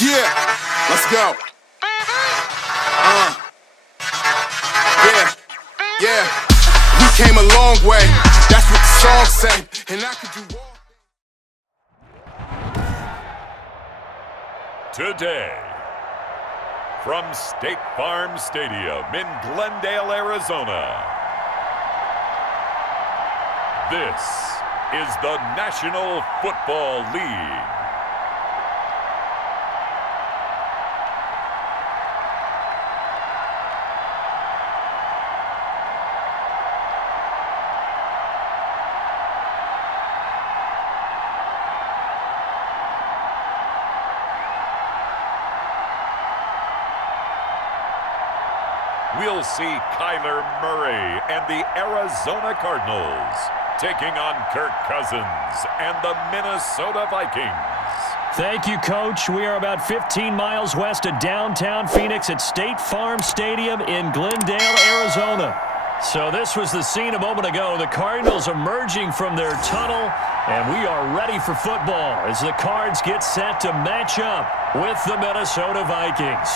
Yeah, let's go. Yeah. We came a long way. That's what the song say. And I could do all. Today, from State Farm Stadium in Glendale, Arizona, this is the National Football League. We'll see Kyler Murray and the Arizona Cardinals taking on Kirk Cousins and the Minnesota Vikings. Thank you, Coach. We are about 15 miles west of downtown Phoenix at State Farm Stadium in Glendale, Arizona. So this was the scene a moment ago. The Cardinals emerging from their tunnel, and we are ready for football as the Cards get set to match up with the Minnesota Vikings.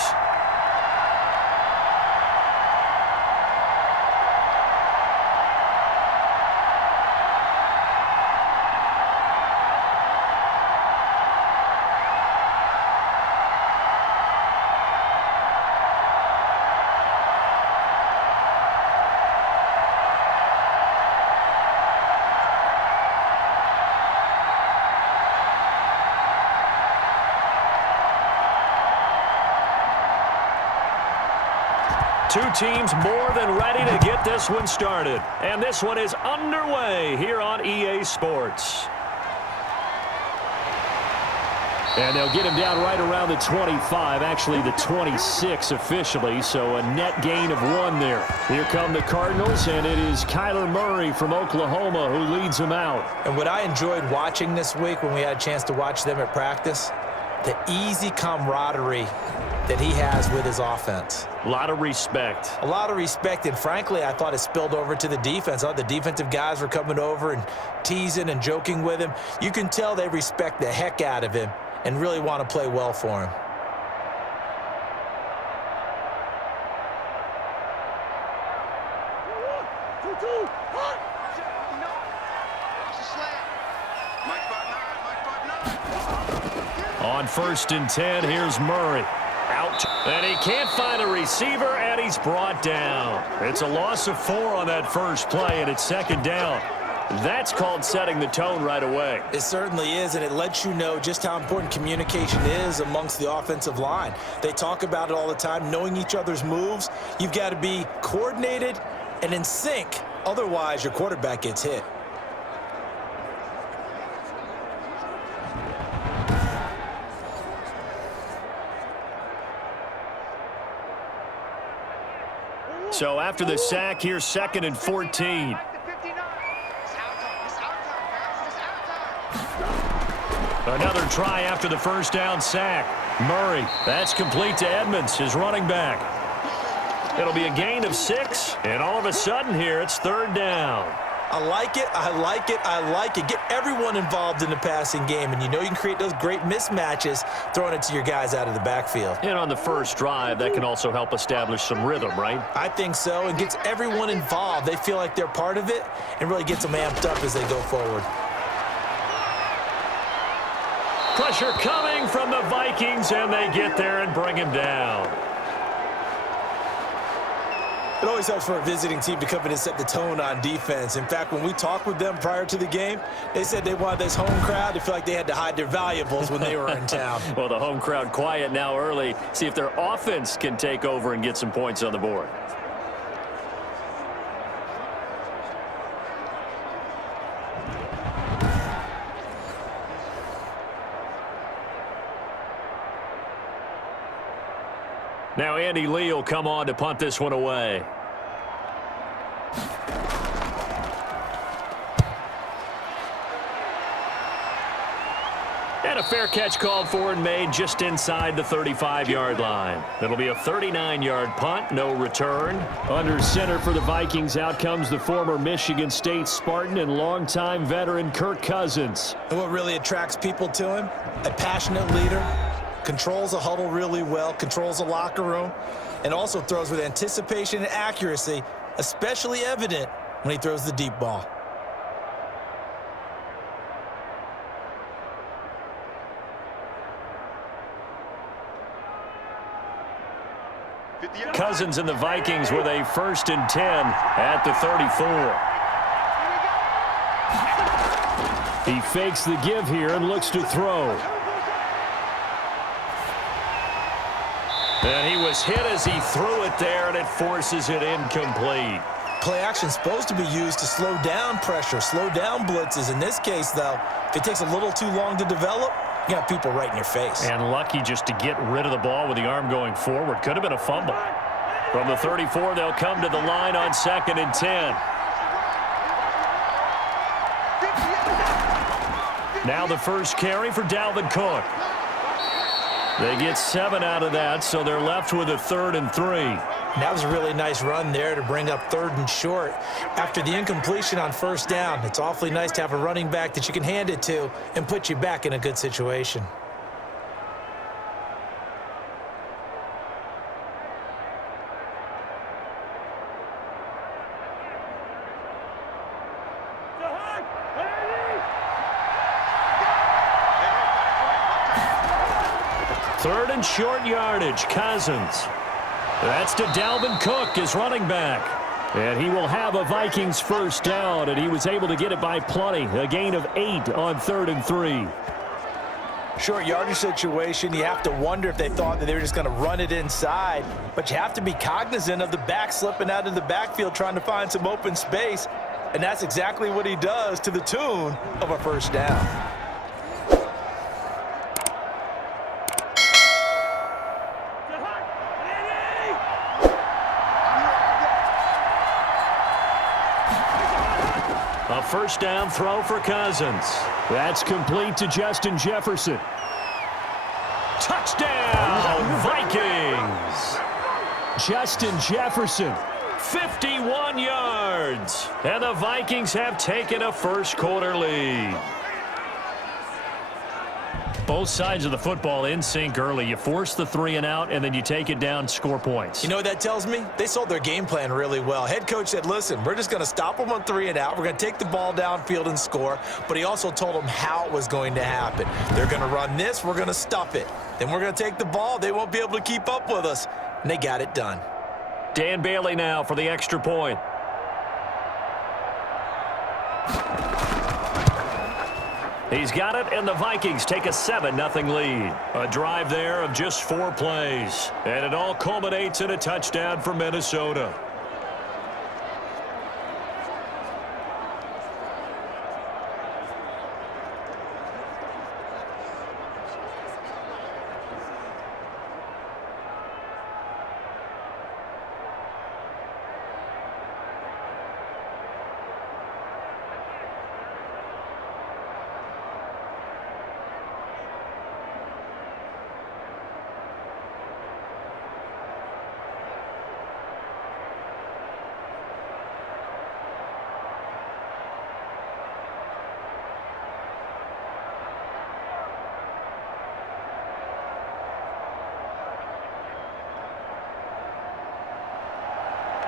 Two teams more than ready to get this one started. And this one is underway here on EA Sports. And they'll get him down right around the 25, actually the 26 officially, so a net gain of 1 there. Here come the Cardinals, and it is Kyler Murray from Oklahoma who leads them out. And what I enjoyed watching this week when we had a chance to watch them at practice, the easy camaraderie that he has with his offense. A lot of respect. A lot of respect, and frankly, I thought it spilled over to the defense. I thought the defensive guys were coming over and teasing and joking with him. You can tell they respect the heck out of him and really want to play well for him. On 1st and 10, here's Murray. Out. And he can't find a receiver, and he's brought down. It's a loss of 4 on that first play, and it's 2nd down. That's called setting the tone right away. It certainly is, and it lets you know just how important communication is amongst the offensive line. They talk about it all the time, knowing each other's moves. You've got to be coordinated and in sync. Otherwise, your quarterback gets hit. So after the sack, here's 2nd and 14. Another try after the first down sack. Murray, that's complete to Edmonds, his running back. It'll be a gain of 6, and all of a sudden here, it's 3rd down. I like it, I like it, I like it. Get everyone involved in the passing game, and you know you can create those great mismatches throwing it to your guys out of the backfield. And on the first drive, that can also help establish some rhythm, right? I think so, and gets everyone involved. They feel like they're part of it and really gets them amped up as they go forward. Pressure coming from the Vikings, and they get there and bring him down. It always helps for a visiting team to come in and set the tone on defense. In fact, when we talked with them prior to the game, they said they wanted this home crowd to feel like they had to hide their valuables when they were in town. Well, the home crowd quiet now early. See if their offense can take over and get some points on the board. Now Andy Lee will come on to punt this one away. And a fair catch called for and made just inside the 35-yard line. It'll be a 39-yard punt, no return. Under center for the Vikings, out comes the former Michigan State Spartan and longtime veteran Kirk Cousins. And what really attracts people to him? A passionate leader, controls the huddle really well, controls the locker room, and also throws with anticipation and accuracy, especially evident when he throws the deep ball. Cousins and the Vikings with a 1st and 10 at the 34. He fakes the give here and looks to throw. And he was hit as he threw it there, and it forces it incomplete. Play action is supposed to be used to slow down pressure, slow down blitzes. In this case, though, if it takes a little too long to develop, you got people right in your face. And lucky just to get rid of the ball with the arm going forward. Could have been a fumble. From the 34, they'll come to the line on 2nd and 10. Now the first carry for Dalvin Cook. They get 7 out of that, so they're left with a 3rd and 3. That was a really nice run there to bring up 3rd and short. After the incompletion on 1st down, it's awfully nice to have a running back that you can hand it to and put you back in a good situation. Third and short yardage, Cousins. That's to Dalvin Cook, his running back. And he will have a Vikings 1st down, and he was able to get it by plenty. A gain of 8 on 3rd and 3. Short yardage situation, you have to wonder if they thought that they were just going to run it inside. But you have to be cognizant of the back slipping out of the backfield trying to find some open space. And that's exactly what he does to the tune of a 1st down. A 1st down throw for Cousins. That's complete to Justin Jefferson. Touchdown, Vikings! Justin Jefferson, 51 yards. And the Vikings have taken a 1st quarter lead. Both sides of the football in sync early. You force the 3 and out, and then you take it down, score points. You know what that tells me? They sold their game plan really well. Head coach said, listen, we're just going to stop them on 3 and out. We're going to take the ball downfield and score. But he also told them how it was going to happen. They're going to run this. We're going to stuff it. Then we're going to take the ball. They won't be able to keep up with us. And they got it done. Dan Bailey now for the extra point. He's got it, and the Vikings take a 7-0 lead. A drive there of just 4 plays. And it all culminates in a touchdown for Minnesota.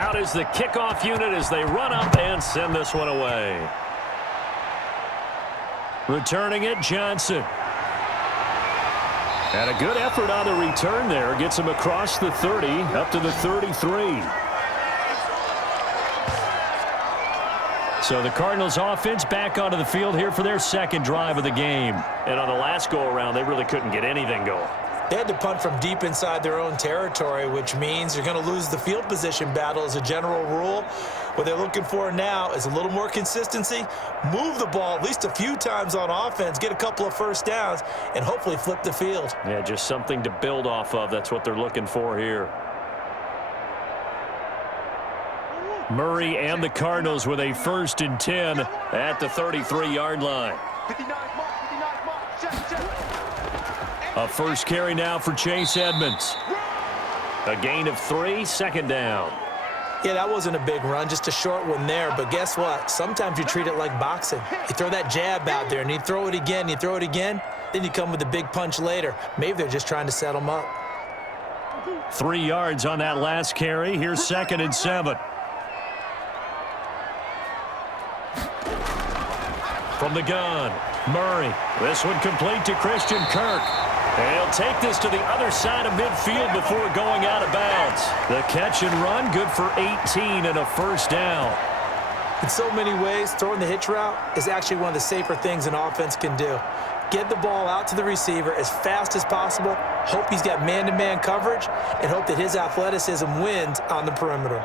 Out is the kickoff unit as they run up and send this one away. Returning it, Johnson. And a good effort on the return there. Gets him across the 30, up to the 33. So the Cardinals offense back onto the field here for their 2nd drive of the game. And on the last go-around, they really couldn't get anything going. They had to punt from deep inside their own territory, which means you're going to lose the field position battle as a general rule. What they're looking for now is a little more consistency, move the ball at least a few times on offense, get a couple of 1st downs, and hopefully flip the field. Yeah, just something to build off of. That's what they're looking for here. Murray and the Cardinals with a 1st and 10 at the 33-yard line. A 1st carry now for Chase Edmonds. A gain of 3, 2nd down. Yeah, that wasn't a big run, just a short one there. But guess what? Sometimes you treat it like boxing. You throw that jab out there, and you throw it again, then you come with a big punch later. Maybe they're just trying to set them up. 3 yards on that last carry. Here's 2nd and 7. From the gun, Murray. This one complete to Christian Kirk. And he'll take this to the other side of midfield before going out of bounds. The catch and run, good for 18 and a first down. In so many ways, throwing the hitch route is actually one of the safer things an offense can do. Get the ball out to the receiver as fast as possible, hope he's got man-to-man coverage, and hope that his athleticism wins on the perimeter.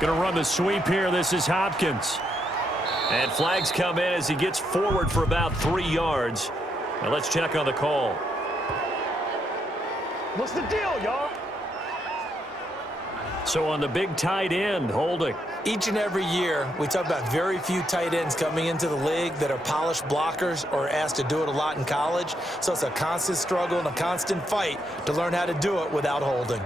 Going to run the sweep here. This is Hopkins. And flags come in as he gets forward for about 3 yards. Now let's check on the call. What's the deal, y'all? So on the big tight end, holding. Each and every year, we talk about very few tight ends coming into the league that are polished blockers or asked to do it a lot in college. So it's a constant struggle and a constant fight to learn how to do it without holding.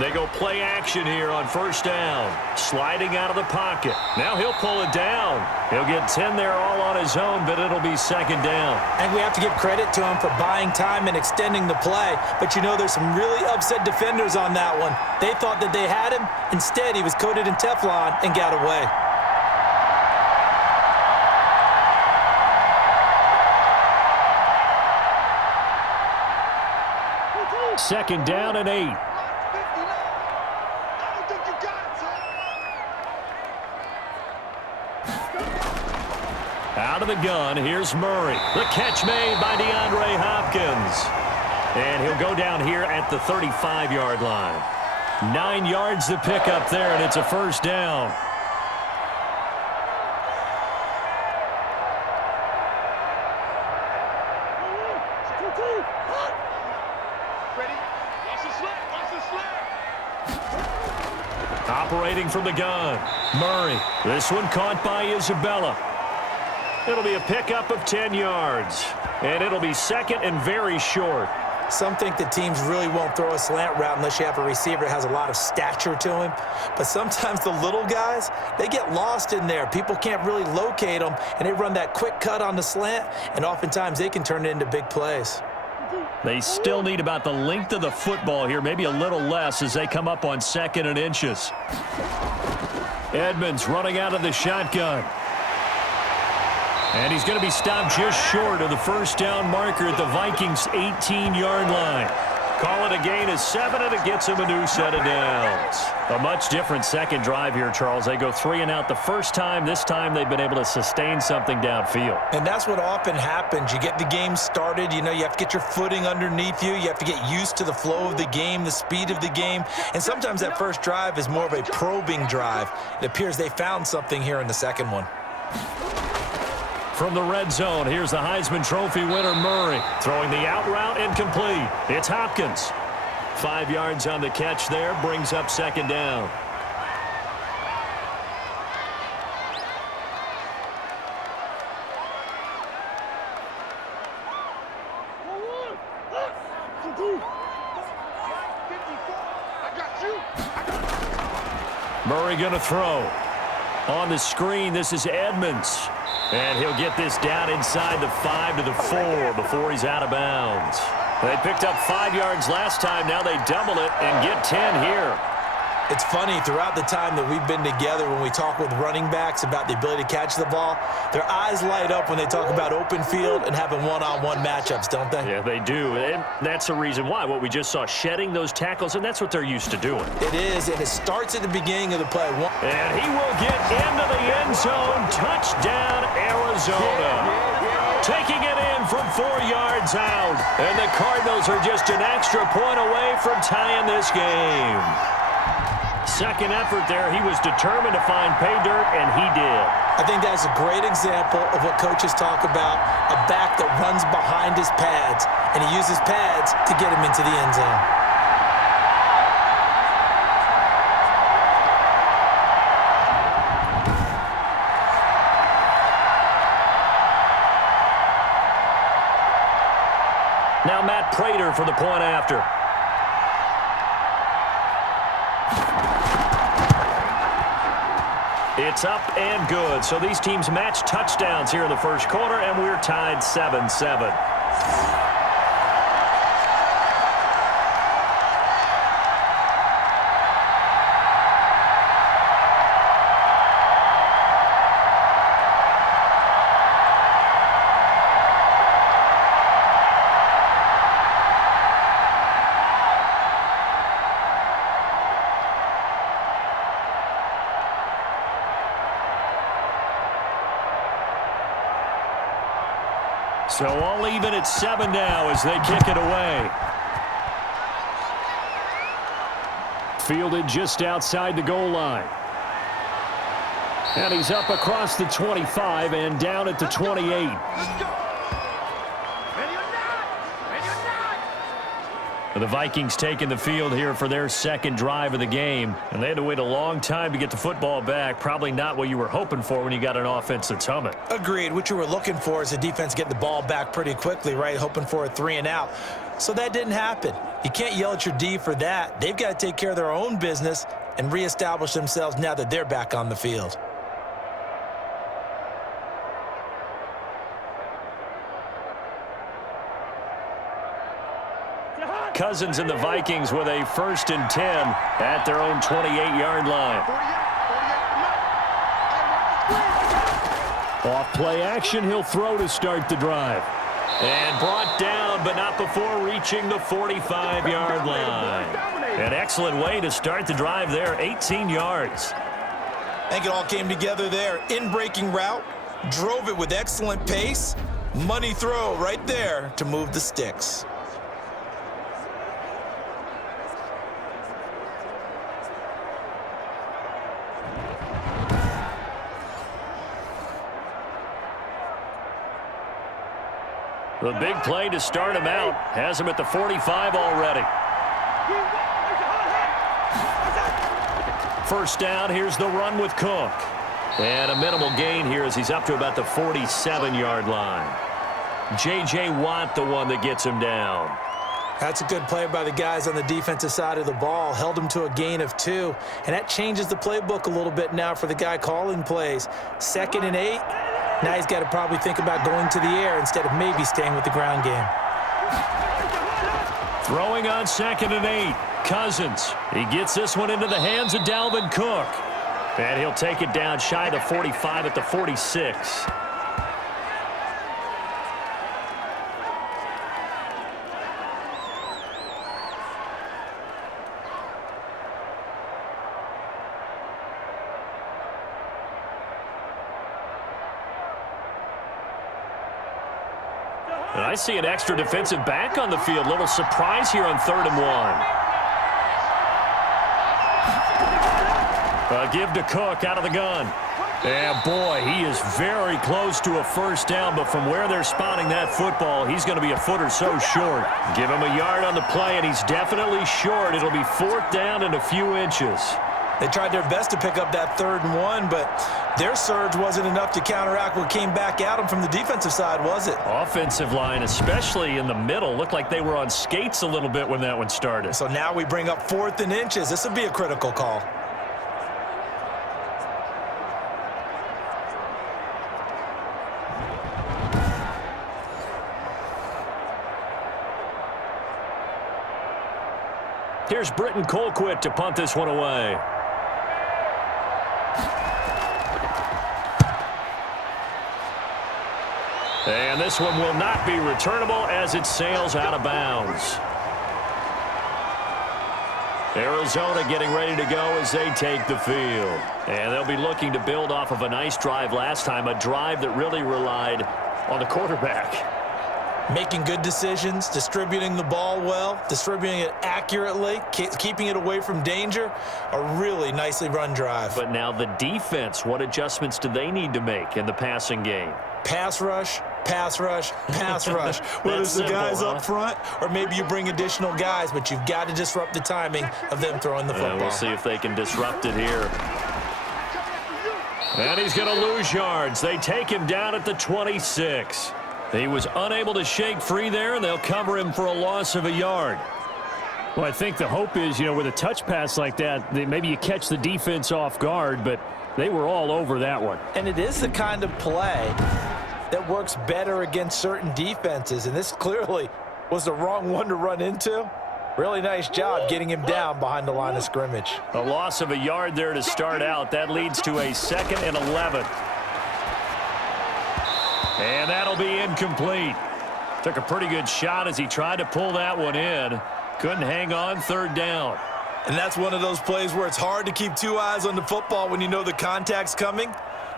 They go play action here on first down. Sliding out of the pocket. Now he'll pull it down. He'll get 10 there all on his own, but it'll be 2nd down. And we have to give credit to him for buying time and extending the play. But you know, there's some really upset defenders on that one. They thought that they had him. Instead, he was coated in Teflon and got away. Second down and 8. Out of the gun, here's Murray. The catch made by DeAndre Hopkins. And he'll go down here at the 35-yard line. 9 yards to pick up there, and it's a first down. Operating from the gun, Murray. This one caught by Isabella. It'll be a pickup of 10 yards. And it'll be 2nd and very short. Some think that teams really won't throw a slant route unless you have a receiver that has a lot of stature to him. But sometimes the little guys, they get lost in there. People can't really locate them, and they run that quick cut on the slant, and oftentimes they can turn it into big plays. They still need about the length of the football here, maybe a little less as they come up on 2nd and inches. Edmonds running out of the shotgun. And he's going to be stopped just short of the first down marker at the Vikings' 18-yard line. Call it a gain of 7, and it gets him a new set of downs. A much different second drive here, Charles. They go 3 and out the first time. This time they've been able to sustain something downfield. And that's what often happens. You get the game started. You know, you have to get your footing underneath you. You have to get used to the flow of the game, the speed of the game. And sometimes that first drive is more of a probing drive. It appears they found something here in the second one. From the red zone, here's the Heisman Trophy winner, Murray. Throwing the out route incomplete. It's Hopkins. 5 yards on the catch there, brings up 2nd down. Murray going to throw. On the screen, this is Edmonds. And he'll get this down inside the 5 to the 4 before he's out of bounds. They picked up 5 yards last time. Now they double it and get 10 here. It's funny, throughout the time that we've been together, when we talk with running backs about the ability to catch the ball, their eyes light up when they talk about open field and having one-on-one matchups, don't they? Yeah, they do. And that's the reason why. What we just saw, shedding those tackles, and that's what they're used to doing. It is, and it starts at the beginning of the play. And he will get into the end zone. Touchdown, Arizona. Taking it in from 4 yards out. And the Cardinals are just an extra point away from tying this game. second effort there. He was determined to find pay dirt, and he did. I think that's a great example of what coaches talk about, a back that runs behind his pads, and he uses pads to get him into the end zone. Now Matt Prater for the point after. It's up and good. So these teams match touchdowns here in the first quarter, and we're tied 7-7. So all even at 7 now as they kick it away. Fielded just outside the goal line. And he's up across the 25 and down at the 28. The Vikings taking the field here for their second drive of the game. And they had to wait a long time to get the football back. Probably not what you were hoping for when you got an offense that's humming. Agreed. What you were looking for is the defense getting the ball back pretty quickly, right? Hoping for a 3 and out. So that didn't happen. You can't yell at your D for that. They've got to take care of their own business and reestablish themselves now that they're back on the field. Cousins and the Vikings with a 1st and 10 at their own 28-yard line. Off play action, he'll throw to start the drive. And brought down, but not before reaching the 45-yard line. An excellent way to start the drive there, 18 yards. I think it all came together there. In-breaking route, drove it with excellent pace. Money throw right there to move the sticks. The big play to start him out. Has him at the 45 already. First down, here's the run with Cook. And a minimal gain here as he's up to about the 47-yard line. J.J. Watt, the one that gets him down. That's a good play by the guys on the defensive side of the ball. Held him to a gain of 2. And that changes the playbook a little bit now for the guy calling plays. 2nd and 8. Now he's got to probably think about going to the air instead of maybe staying with the ground game. Throwing on 2nd and 8. Cousins. He gets this one into the hands of Dalvin Cook. And he'll take it down shy of the 45 at the 46. And I see an extra defensive back on the field. Little surprise here on 3rd and 1. Give to Cook out of the gun. And boy, he is very close to a first down, but from where they're spotting that football, he's going to be a foot or so short. Give him a yard on the play, and he's definitely short. It'll be 4th down and a few inches. They tried their best to pick up that 3rd and 1, but their surge wasn't enough to counteract what came back at them from the defensive side, was it? Offensive line, especially in the middle, looked like they were on skates a little bit when that one started. So now we bring up 4th and inches. This would be a critical call. Here's Britton Colquitt to punt this one away. And this one will not be returnable as it sails out of bounds. Arizona getting ready to go as they take the field. And they'll be looking to build off of a nice drive last time, a drive that really relied on the quarterback. Making good decisions, distributing the ball well, distributing it accurately, keeping it away from danger. A really nicely run drive. But now the defense, what adjustments do they need to make in the passing game? Pass rush, pass rush, pass rush. Whether it's the guys up front or maybe you bring additional guys, but you've got to disrupt the timing of them throwing the football. We'll see if they can disrupt it here. And he's going to lose yards. They take him down at the 26. He was unable to shake free there, and they'll cover him for a loss of a yard. Well, I think the hope is, with a touch pass like that, maybe you catch the defense off guard, but they were all over that one. And it is the kind of play that works better against certain defenses, and this clearly was the wrong one to run into. Really nice job getting him down behind the line of scrimmage. A loss of a yard there to start out. That leads to a 2nd and 11. And that'll be incomplete. Took a pretty good shot as he tried to pull that one in. Couldn't hang on, 3rd down. And that's one of those plays where it's hard to keep 2 eyes on the football when you know the contact's coming,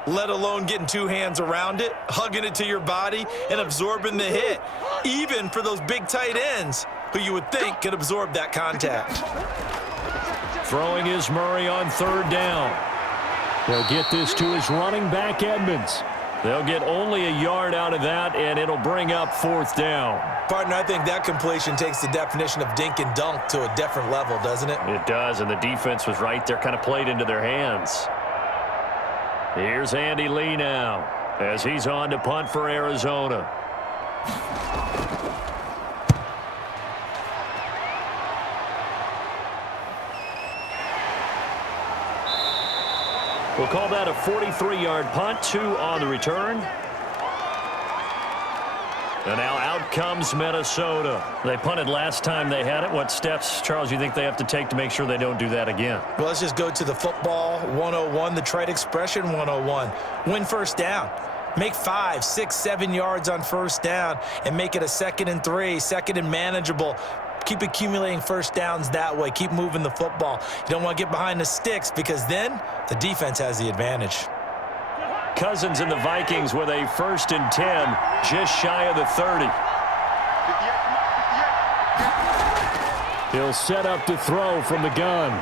let alone getting 2 hands around it, hugging it to your body, and absorbing the hit, even for those big tight ends who you would think could absorb that contact. Throwing is Murray on 3rd down. They'll get this to his running back, Edmonds. They'll get only a yard out of that, and it'll bring up 4th down. Partner, I think that completion takes the definition of dink and dunk to a different level, doesn't it? It does, and the defense was right there, kind of played into their hands. Here's Andy Lee now, as he's on to punt for Arizona. We'll call that a 43-yard punt, 2 on the return. And now out comes Minnesota. They punted last time they had it. What steps, Charles, you think they have to take to make sure they don't do that again? Well, let's just go to the football 101, the trade expression 101. Win first down. Make 5, 6, 7 yards on first down and make it a 2nd and 3, 2nd and manageable. Keep accumulating first downs that way. Keep moving the football. You don't want to get behind the sticks because then the defense has the advantage. Cousins and the Vikings with a 1st and 10, just shy of the 30. He'll set up to throw from the gun.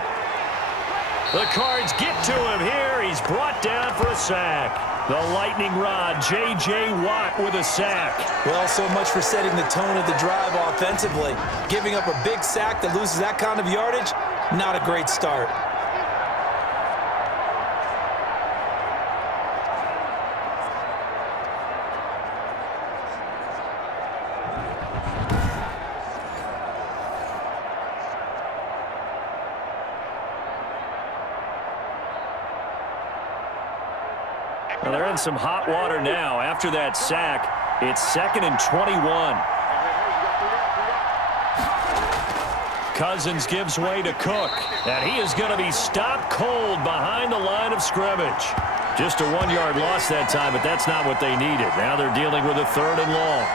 The Cards get to him here. He's brought down for a sack. The lightning rod, J.J. Watt with a sack. Well, so much for setting the tone of the drive offensively. Giving up a big sack that loses that kind of yardage, not a great start. Well, they're in some hot water now. After that sack, it's 2nd and 21. Cousins gives way to Cook, and he is going to be stopped cold behind the line of scrimmage. Just a 1-yard loss that time, but that's not what they needed. Now they're dealing with a 3rd and long.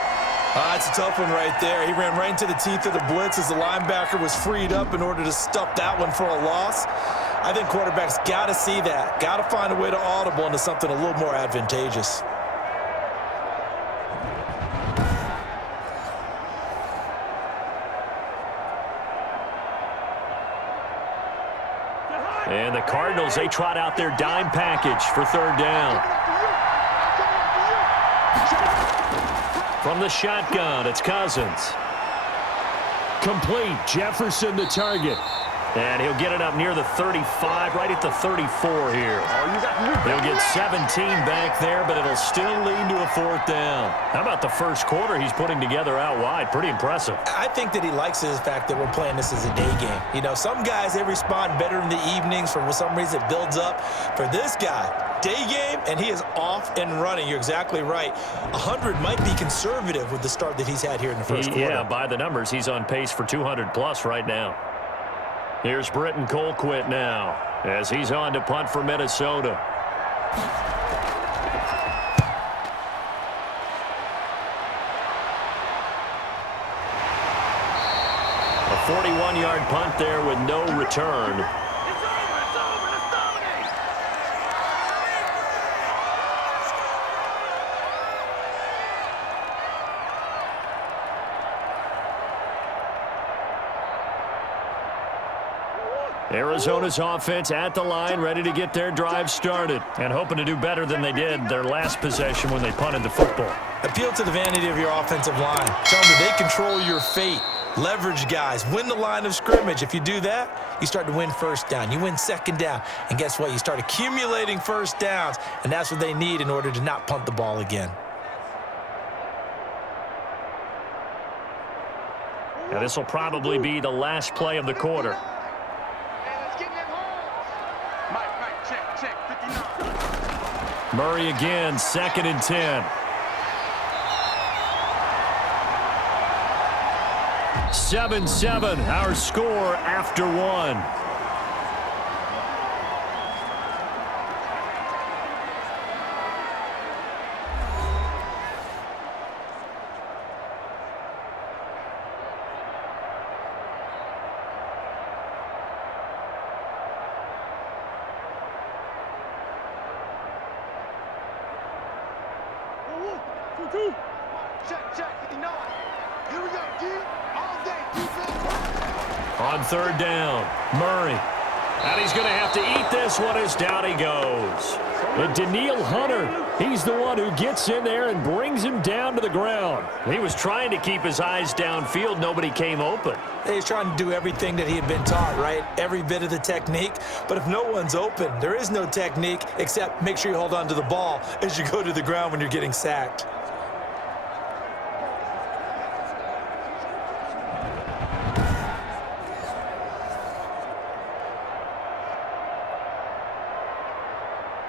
That's a tough one right there. He ran right into the teeth of the blitz as the linebacker was freed up in order to stuff that one for a loss. I think quarterbacks got to see that. Got to find a way to audible into something a little more advantageous. And the Cardinals, they trot out their dime package for 3rd down. From the shotgun, it's Cousins. Complete. Jefferson the target. And he'll get it up near the 35, right at the 34 here. They'll get 17 back there, but it'll still lead to a 4th down. How about the first quarter he's putting together out wide? Pretty impressive. I think that he likes the fact that we're playing this as a day game. You know, some guys, they respond better in the evenings. For some reason, it builds up. For this guy, day game, and he is off and running. You're exactly right. 100 might be conservative with the start that he's had here in the first quarter. Yeah, by the numbers, he's on pace for 200-plus right now. Here's Britton Colquitt now, as he's on to punt for Minnesota. A 41-yard punt there with no return. Arizona's offense at the line, ready to get their drive started, and hoping to do better than they did their last possession when they punted the football. Appeal to the vanity of your offensive line. Tell them that they control your fate. Leverage guys. Win the line of scrimmage. If you do that, you start to win first down. You win second down. And guess what? You start accumulating first downs, and that's what they need in order to not punt the ball again. Now, this will probably be the last play of the quarter. Murray again, 2nd and 10. 7-7, our score after 1. On 3rd down, Murray. And he's going to have to eat this one as down he goes. And Daniil Hunter, he's the one who gets in there and brings him down to the ground. He was trying to keep his eyes downfield. Nobody came open. He's trying to do everything that he had been taught, right? Every bit of the technique. But if no one's open, there is no technique except make sure you hold on to the ball as you go to the ground when you're getting sacked.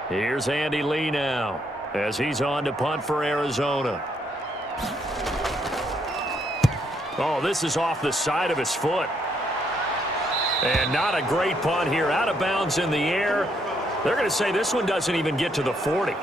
Here's Andy Lee now as he's on to punt for Arizona. Oh, this is off the side of his foot. And not a great punt here. Out of bounds in the air. They're going to say this one doesn't even get to the 40.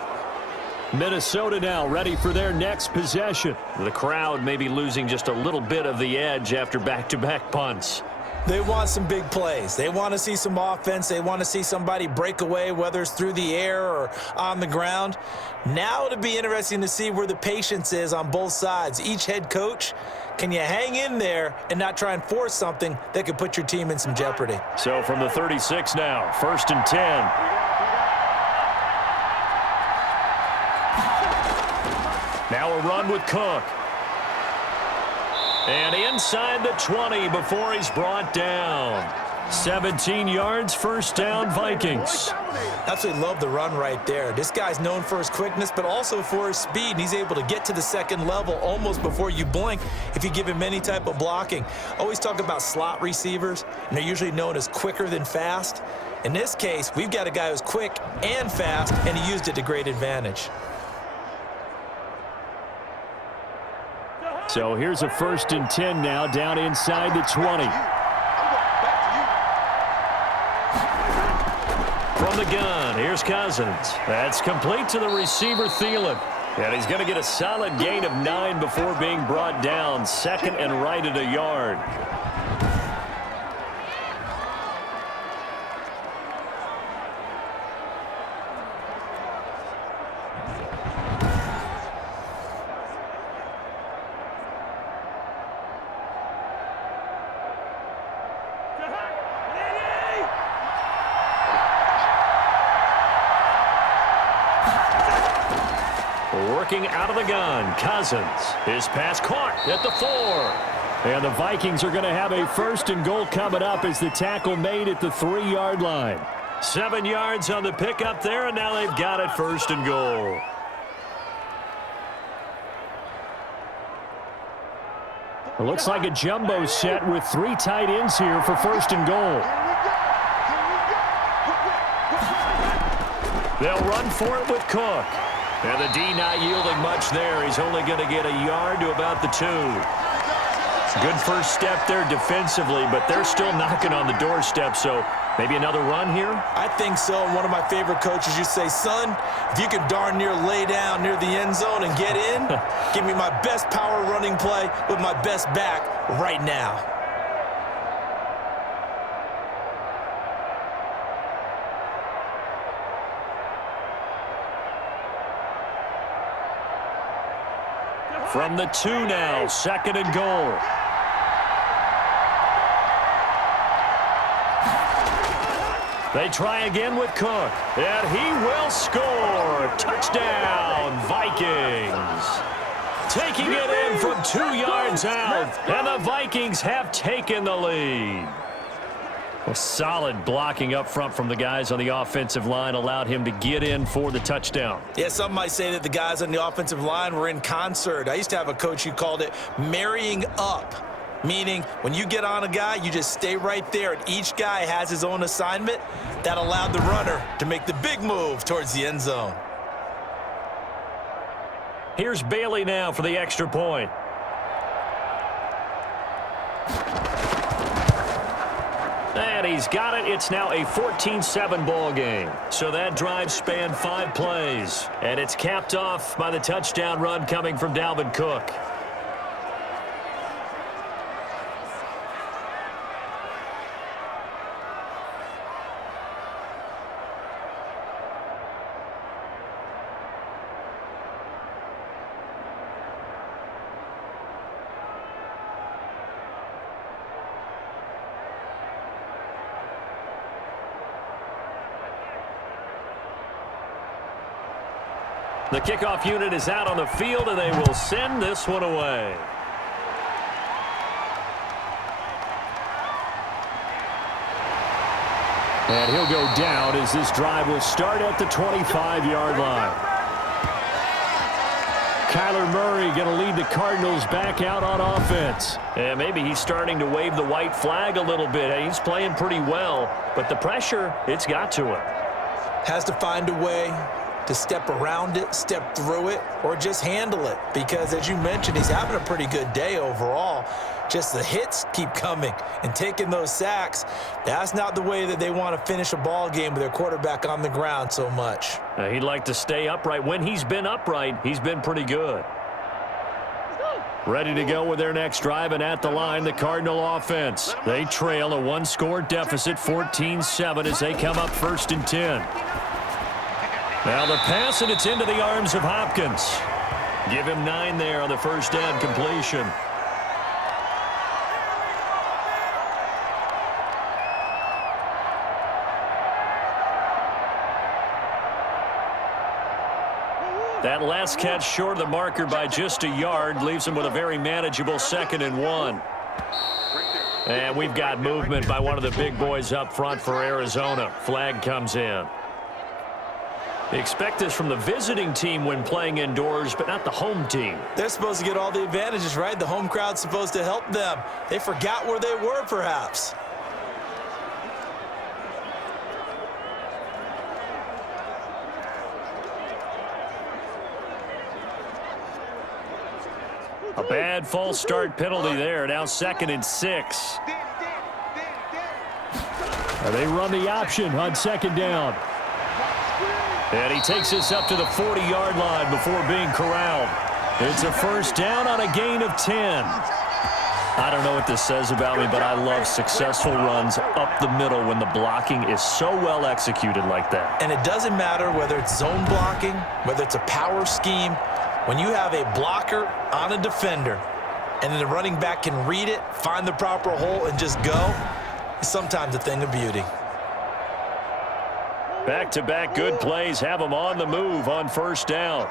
Minnesota now ready for their next possession. The crowd may be losing just a little bit of the edge after back-to-back punts. They want some big plays. They want to see some offense. They want to see somebody break away, whether it's through the air or on the ground. Now it'll be interesting to see where the patience is on both sides. Each head coach, can you hang in there and not try and force something that could put your team in some jeopardy? So from the 36 now, 1st and 10. Now a run with Cook. And inside the 20 before he's brought down. 17 yards, 1st down, Vikings. Absolutely love the run right there. This guy's known for his quickness, but also for his speed. And he's able to get to the 2nd level almost before you blink if you give him any type of blocking. Always talk about slot receivers, and they're usually known as quicker than fast. In this case, we've got a guy who's quick and fast, and he used it to great advantage. So here's a 1st and 10 now, down inside the 20. From the gun, here's Cousins. That's complete to the receiver, Thielen. And he's going to get a solid gain of 9 before being brought down. 2nd and right at a yard. Working out of the gun, Cousins. His pass caught at the 4. And the Vikings are going to have a 1st and goal coming up as the tackle made at the 3-yard line. 7 yards on the pickup there, and now they've got it 1st and goal. It looks like a jumbo set with 3 tight ends here for 1st and goal. They'll run for it with Cook. And the D not yielding much there. He's only going to get a yard to about the 2. Good first step there defensively, but they're still knocking on the doorstep, so maybe another run here? I think so. And one of my favorite coaches used to say, son, if you can darn near lay down near the end zone and get in, give me my best power running play with my best back right now. From the 2 now, 2nd and goal. They try again with Cook, and he will score. Touchdown, Vikings. Taking it in from 2 yards out, and the Vikings have taken the lead. Well, solid blocking up front from the guys on the offensive line allowed him to get in for the touchdown. Yeah, some might say that the guys on the offensive line were in concert. I used to have a coach who called it marrying up, meaning when you get on a guy, you just stay right there, and each guy has his own assignment. That allowed the runner to make the big move towards the end zone. Here's Bailey now for the extra point. And he's got it. It's now a 14-7 ball game. So that drive spanned 5 plays. And it's capped off by the touchdown run coming from Dalvin Cook. The kickoff unit is out on the field, and they will send this one away. And he'll go down as this drive will start at the 25-yard line. Kyler Murray going to lead the Cardinals back out on offense. And maybe he's starting to wave the white flag a little bit. He's playing pretty well, but the pressure, it's got to him. Has to find a way to step around it, step through it, or just handle it. Because, as you mentioned, he's having a pretty good day overall. Just the hits keep coming and taking those sacks. That's not the way that they want to finish a ball game with their quarterback on the ground so much. He'd like to stay upright. When he's been upright, he's been pretty good. Ready to go with their next drive, and at the line, the Cardinal offense. They trail a 1-score deficit, 14-7, as they come up 1st and 10. Now the pass, and it's into the arms of Hopkins. Give him 9 there on the first down completion. That last catch short of the marker by just a yard leaves him with a very manageable 2nd and 1. And we've got movement by one of the big boys up front for Arizona. Flag comes in. Expect this from the visiting team when playing indoors, but not the home team. They're supposed to get all the advantages, right? The home crowd's supposed to help them. They forgot where they were, perhaps. A bad false start penalty there. Now 2nd and 6. And they run the option on 2nd down. And he takes this up to the 40-yard line before being corralled. It's a first down on a gain of 10. I don't know what this says about me, but I love successful runs up the middle when the blocking is so well executed like that. And it doesn't matter whether it's zone blocking, whether it's a power scheme. When you have a blocker on a defender and then the running back can read it, find the proper hole, and just go, it's sometimes a thing of beauty. Back-to-back good plays have them on the move on first down.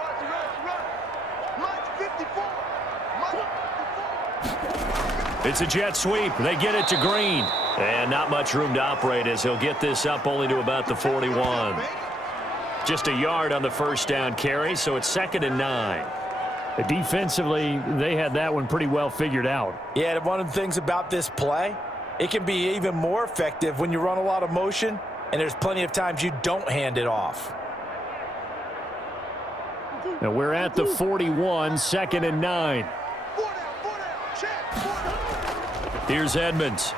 It's a jet sweep. They get it to Green. And not much room to operate as he'll get this up only to about the 41. Just a yard on the first down carry, so it's 2nd and 9. Defensively, they had that one pretty well figured out. Yeah, one of the things about this play, it can be even more effective when you run a lot of motion, and there's plenty of times you don't hand it off. Now we're at the 41, 2nd and 9. Here's Edmonds.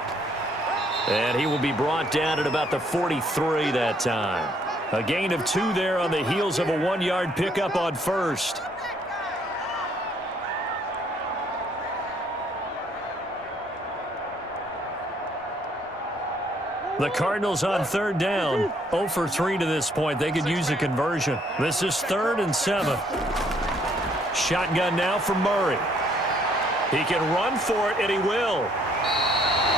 And he will be brought down at about the 43 that time. A gain of 2 there on the heels of a 1-yard pickup on first. The Cardinals on 3rd down. 0 for 3 to this point. They could use a conversion. This is 3rd and 7. Shotgun now for Murray. He can run for it, and he will.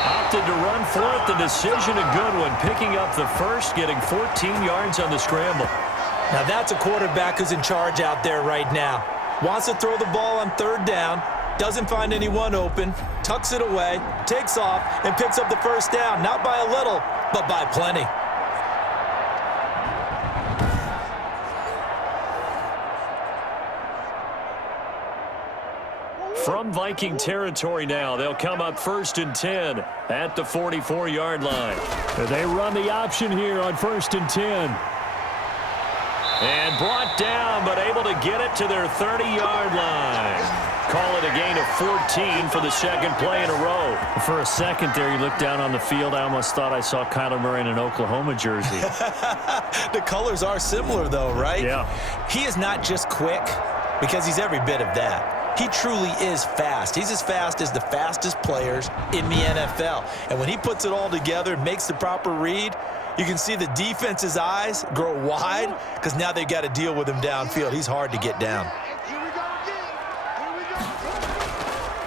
Out opted to run for it. The decision a good one, picking up the first, getting 14 yards on the scramble. Now that's a quarterback who's in charge out there right now. Wants to throw the ball on third down, doesn't find anyone open, tucks it away, takes off, and picks up the first down. Not by a little, but by plenty. From Viking territory now, they'll come up 1st and 10 at the 44-yard line. They run the option here on 1st and 10. And brought down, but able to get it to their 30-yard line. Call it a gain of 14 for the second play in a row. For a second there, you looked down on the field. I almost thought I saw Kyler Murray in an Oklahoma jersey. The colors are similar, though, right? Yeah. He is not just quick, because he's every bit of that. He truly is fast. He's as fast as the fastest players in the NFL. And when he puts it all together, makes the proper read, you can see the defense's eyes grow wide because now they've got to deal with him downfield. He's hard to get down.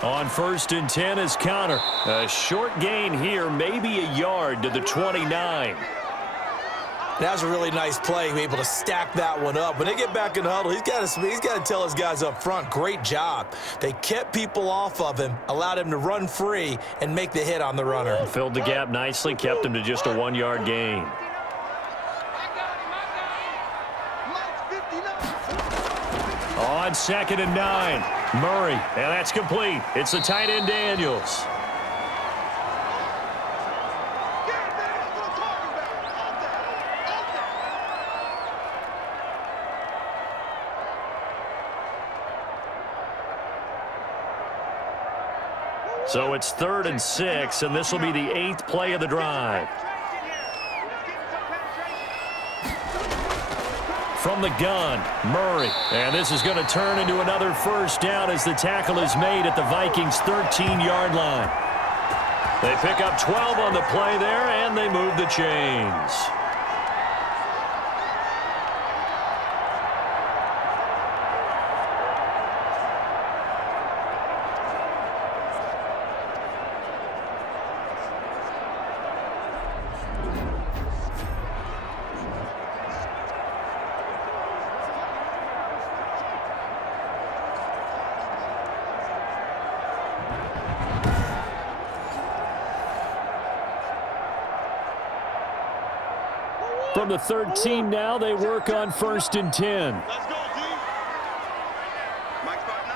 On 1st and 10 is Connor. A short gain here, maybe a yard to the 29. That was a really nice play, able to stack that one up. When they get back in the huddle, he's got to tell his guys up front, great job. They kept people off of him, allowed him to run free and make the hit on the runner. Filled the gap nicely, kept him to just a 1-yard gain. On 2nd and 9, Murray, and that's complete. It's the tight end Daniels. So it's 3rd and 6, and this will be the 8th play of the drive. From the gun, Murray. And this is going to turn into another first down as the tackle is made at the Vikings' 13-yard line. They pick up 12 on the play there, and they move the chains. From the 13 now, they work on 1st and 10. Let's go, D. Mike's back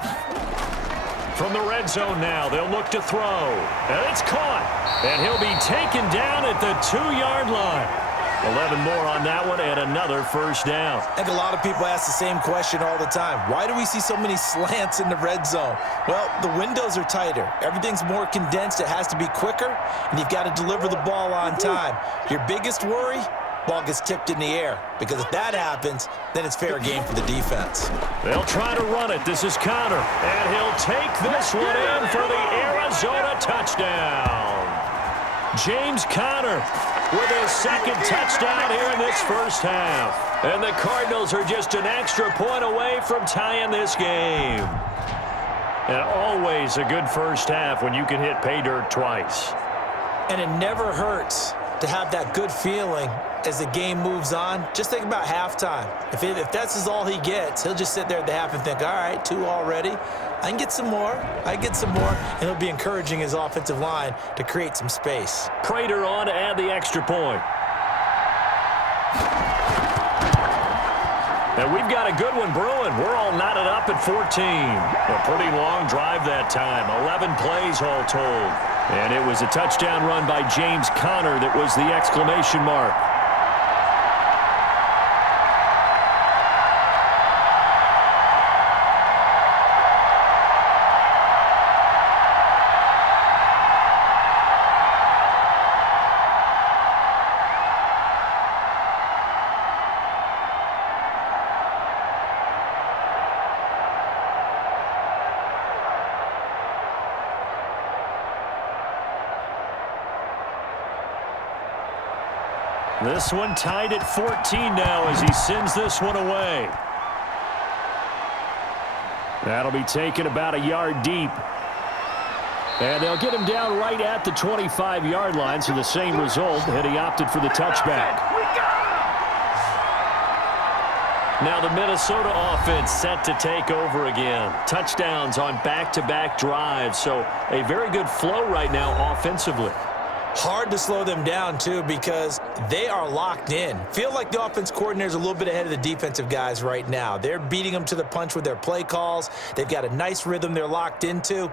9. From the red zone now, they'll look to throw. And it's caught. And he'll be taken down at the 2-yard line. 11 more on that one and another first down. I think a lot of people ask the same question all the time. Why do we see so many slants in the red zone? Well, the windows are tighter. Everything's more condensed. It has to be quicker, and you've got to deliver the ball on time. Your biggest worry? Ball gets tipped in the air, because if that happens, then it's fair game for the defense. They'll try to run it. This is Connor, and he'll take this one in for the Arizona touchdown. James Conner with his second touchdown here in this first half. And the Cardinals are just an extra point away from tying this game. And always a good first half when you can hit pay dirt twice. And it never hurts to have that good feeling as the game moves on. Just think about halftime. If that's all he gets, he'll just sit there at the half and think, all right, 2 already. I can get some more. And he'll be encouraging his offensive line to create some space. Prater on to add the extra point. And we've got a good one brewing. We're all knotted up at 14. A pretty long drive that time. 11 plays all told. And it was a touchdown run by James Conner that was the exclamation mark. This one tied at 14 now as he sends this one away. That'll be taken about a yard deep. And they'll get him down right at the 25-yard line, so the same result, and he opted for the touchback. Now the Minnesota offense set to take over again. Touchdowns on back-to-back drives, so a very good flow right now offensively. Hard to slow them down, too, because they are locked in. Feel like the offense coordinator is a little bit ahead of the defensive guys right now. They're beating them to the punch with their play calls. They've got a nice rhythm they're locked into.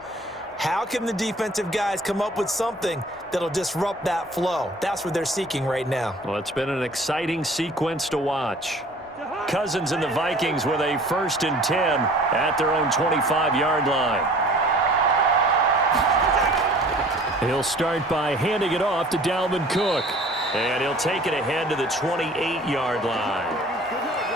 How can the defensive guys come up with something that'll disrupt that flow? That's what they're seeking right now. Well, it's been an exciting sequence to watch. Cousins and the Vikings with a 1st and 10 at their own 25-yard line. He'll start by handing it off to Dalvin Cook. And he'll take it ahead to the 28-yard line.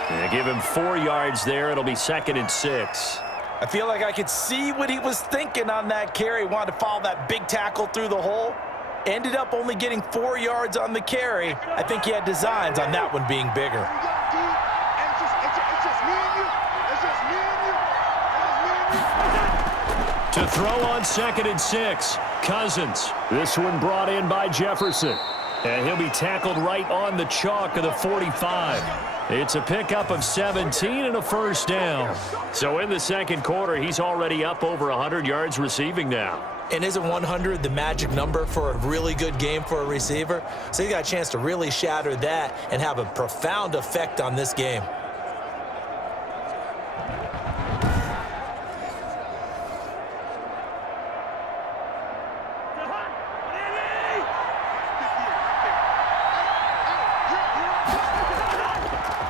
And give him 4 yards there. It'll be 2nd and 6. I feel like I could see what he was thinking on that carry. Wanted to follow that big tackle through the hole. Ended up only getting 4 yards on the carry. I think he had designs on that one being bigger. To throw on 2nd and 6, Cousins. This one brought in by Jefferson. And he'll be tackled right on the chalk of the 45. It's a pickup of 17 and a 1st down. So in the 2nd quarter, he's already up over 100 yards receiving now. And isn't 100 the magic number for a really good game for a receiver? So he got a chance to really shatter that and have a profound effect on this game.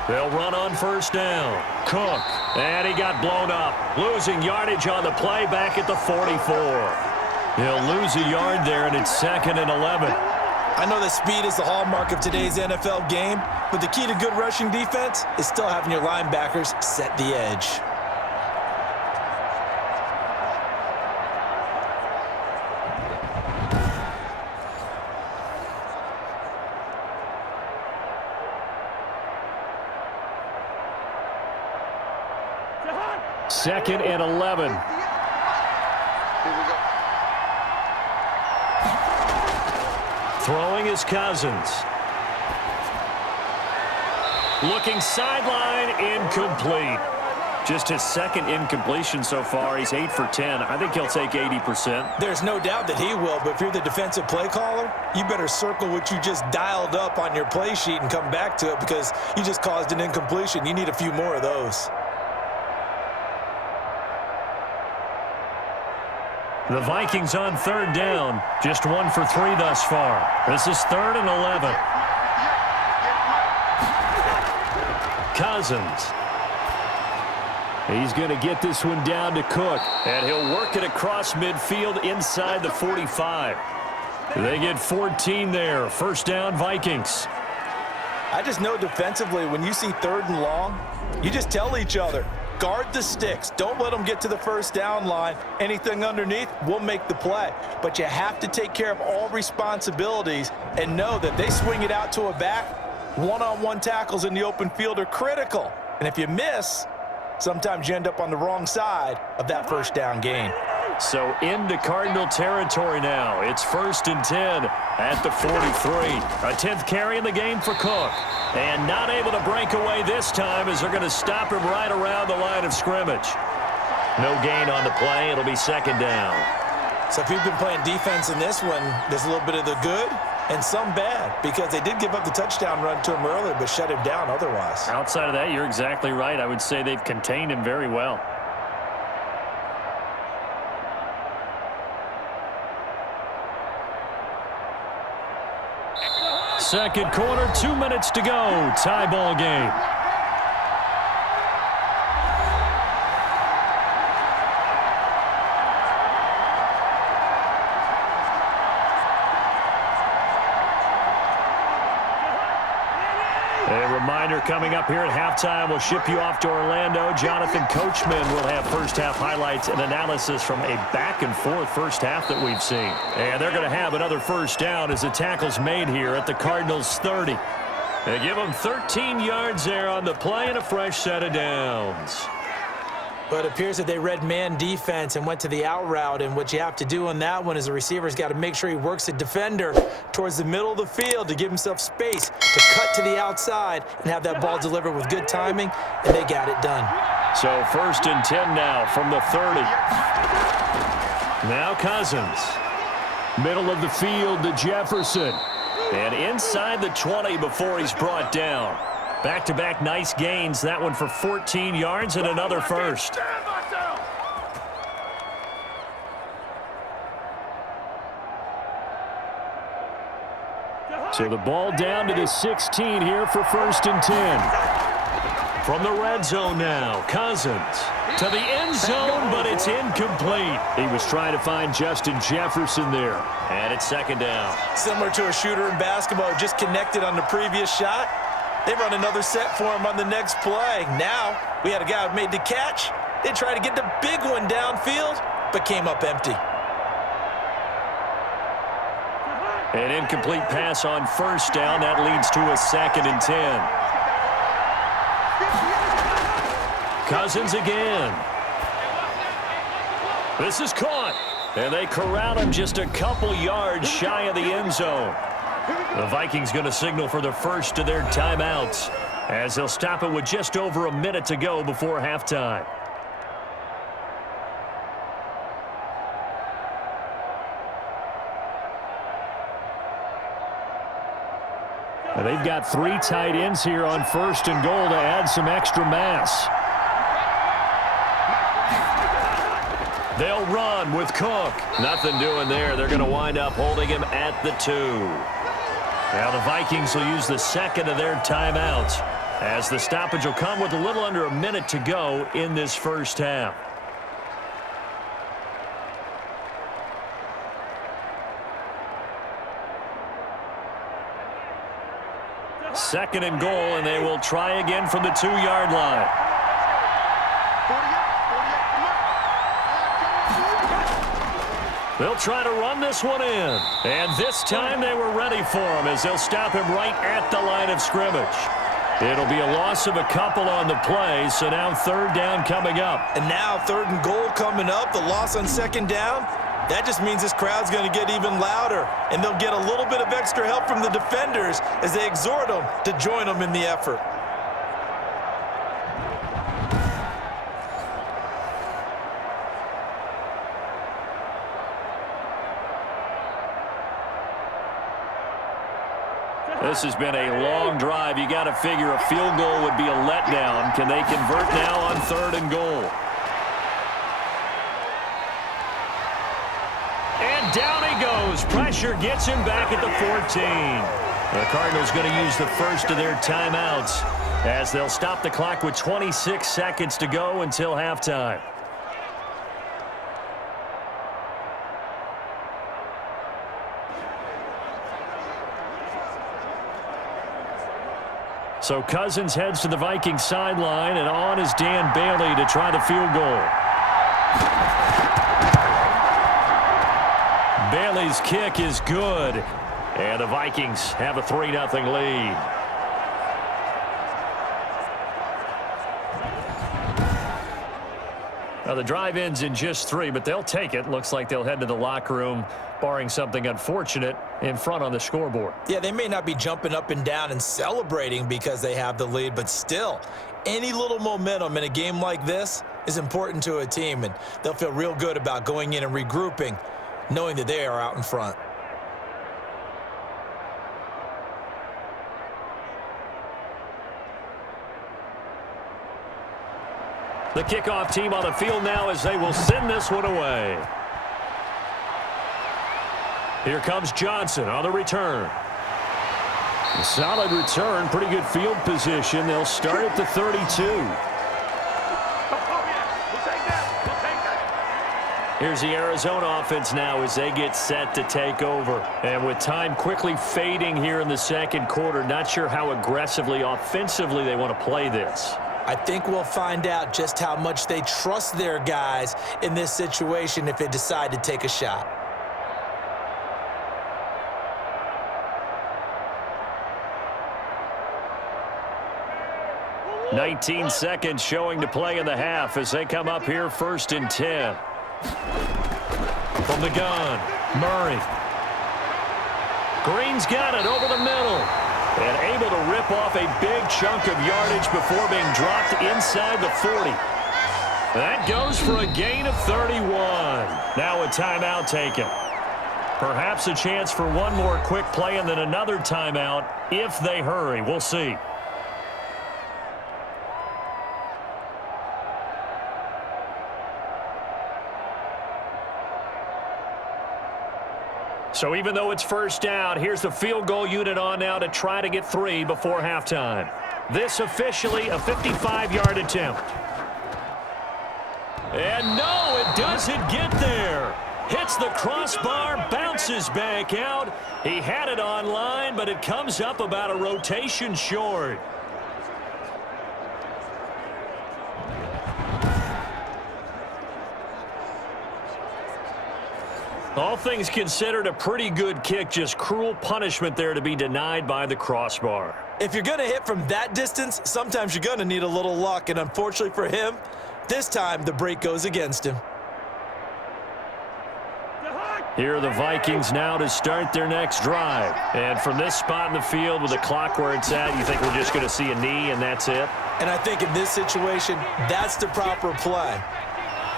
They'll run on 1st down. Cook. And he got blown up. Losing yardage on the play back at the 44. He'll lose a yard there, and it's 2nd and 11. I know that speed is the hallmark of today's NFL game, but the key to good rushing defense is still having your linebackers set the edge. Second and 11. Throwing is Cousins. Looking sideline, incomplete. Just his 2nd incompletion so far. He's 8 for 10. I think he'll take 80%. There's no doubt that he will, but if you're the defensive play caller, you better circle what you just dialed up on your play sheet and come back to it because you just caused an incompletion. You need a few more of those. The Vikings on 3rd down, just 1 for 3 thus far. This is 3rd and 11. Cousins. He's going to get this one down to Cook, and he'll work it across midfield inside the 45. They get 14 there. 1st down, Vikings. I just know defensively, when you see 3rd and long, you just tell each other, guard the sticks. Don't let them get to the 1st down line. Anything underneath will make the play. But you have to take care of all responsibilities and know that they swing it out to a back. One-on-one tackles in the open field are critical. And if you miss, sometimes you end up on the wrong side of that 1st down gain. So into Cardinal territory now. It's 1st and 10 at the 43. A 10th carry in the game for Cook. And not able to break away this time as they're going to stop him right around the line of scrimmage. No gain on the play. It'll be 2nd down. So if you've been playing defense in this one, there's a little bit of the good and some bad because they did give up the touchdown run to him earlier but shut him down otherwise. Outside of that, you're exactly right. I would say they've contained him very well. Second quarter, 2 minutes to go. Tie ball game. A reminder coming up here at halftime. We'll ship you off to Orlando. Jonathan Coachman will have first half highlights and analysis from a back-and-forth first half that we've seen. And they're going to have another 1st down as the tackle's made here at the Cardinals' 30. They give them 13 yards there on the play and a fresh set of downs. Well, it appears that they read man defense and went to the out route, and what you have to do on that one is the receiver's got to make sure he works the defender towards the middle of the field to give himself space to cut to the outside and have that ball delivered with good timing, and they got it done. So 1st and 10 now from the 30. Now Cousins. Middle of the field to Jefferson. And inside the 20 before he's brought down. Back-to-back nice gains. That one for 14 yards and another first. So the ball down to the 16 here for 1st and 10. From the red zone now, Cousins to the end zone, but it's incomplete. He was trying to find Justin Jefferson there. And it's 2nd down. Similar to a shooter in basketball who just connected on the previous shot. They run another set for him on the next play. Now, we had a guy who made the catch. They tried to get the big one downfield, but came up empty. An incomplete pass on 1st down. That leads to a 2nd and 10. Cousins again. This is caught. And they corral him just a couple yards shy of the end zone. The Vikings going to signal for the first of their timeouts as they'll stop it with just over a minute to go before halftime. And they've got 3 tight ends here on 1st and goal to add some extra mass. They'll run with Cook. Nothing doing there. They're going to wind up holding him at the 2. Now the Vikings will use the 2nd of their timeouts as the stoppage will come with a little under a minute to go in this first half. Second and goal, and they will try again from the 2-yard line. They'll try to run this one in. And this time they were ready for him as they'll stop him right at the line of scrimmage. It'll be a loss of a couple on the play, so now 3rd down coming up. And now 3rd and goal coming up, the loss on 2nd down. That just means this crowd's going to get even louder, and they'll get a little bit of extra help from the defenders as they exhort them to join them in the effort. This has been a long drive. You got to figure a field goal would be a letdown. Can they convert now on 3rd and goal? And down he goes. Pressure gets him back at the 14. The Cardinals going to use the first of their timeouts as they'll stop the clock with 26 seconds to go until halftime. So Cousins heads to the Vikings sideline, and on is Dan Bailey to try the field goal. Bailey's kick is good, and the Vikings have a 3-0 lead. Now the drive ends in just 3, but they'll take it. Looks like they'll head to the locker room, barring something unfortunate, in front on the scoreboard. Yeah, they may not be jumping up and down and celebrating because they have the lead, but still, any little momentum in a game like this is important to a team, and they'll feel real good about going in and regrouping, knowing that they are out in front. The kickoff team on the field now as they will send this one away. Here comes Johnson on the return. A solid return, pretty good field position. They'll start at the 32. Here's the Arizona offense now as they get set to take over. And with time quickly fading here in the second quarter, not sure how aggressively, offensively they want to play this. I think we'll find out just how much they trust their guys in this situation if they decide to take a shot. 19 seconds showing to play in the half as they come up here 1st and 10. From the gun, Murray. Green's got it over the middle. And able to rip off a big chunk of yardage before being dropped inside the 40. That goes for a gain of 31. Now a timeout taken. Perhaps a chance for one more quick play and then another timeout if they hurry. We'll see. So even though it's 1st down, here's the field goal unit on now to try to get 3 before halftime. This officially a 55-yard attempt. And no, it doesn't get there. Hits the crossbar, bounces back out. He had it on line, but it comes up about a rotation short. All things considered, a pretty good kick, just cruel punishment there to be denied by the crossbar. If you're going to hit from that distance, sometimes you're going to need a little luck, and unfortunately for him, this time the break goes against him. Here are the Vikings now to start their next drive. And from this spot in the field with the clock where it's at, you think we're just going to see a knee and that's it? And I think in this situation, that's the proper play.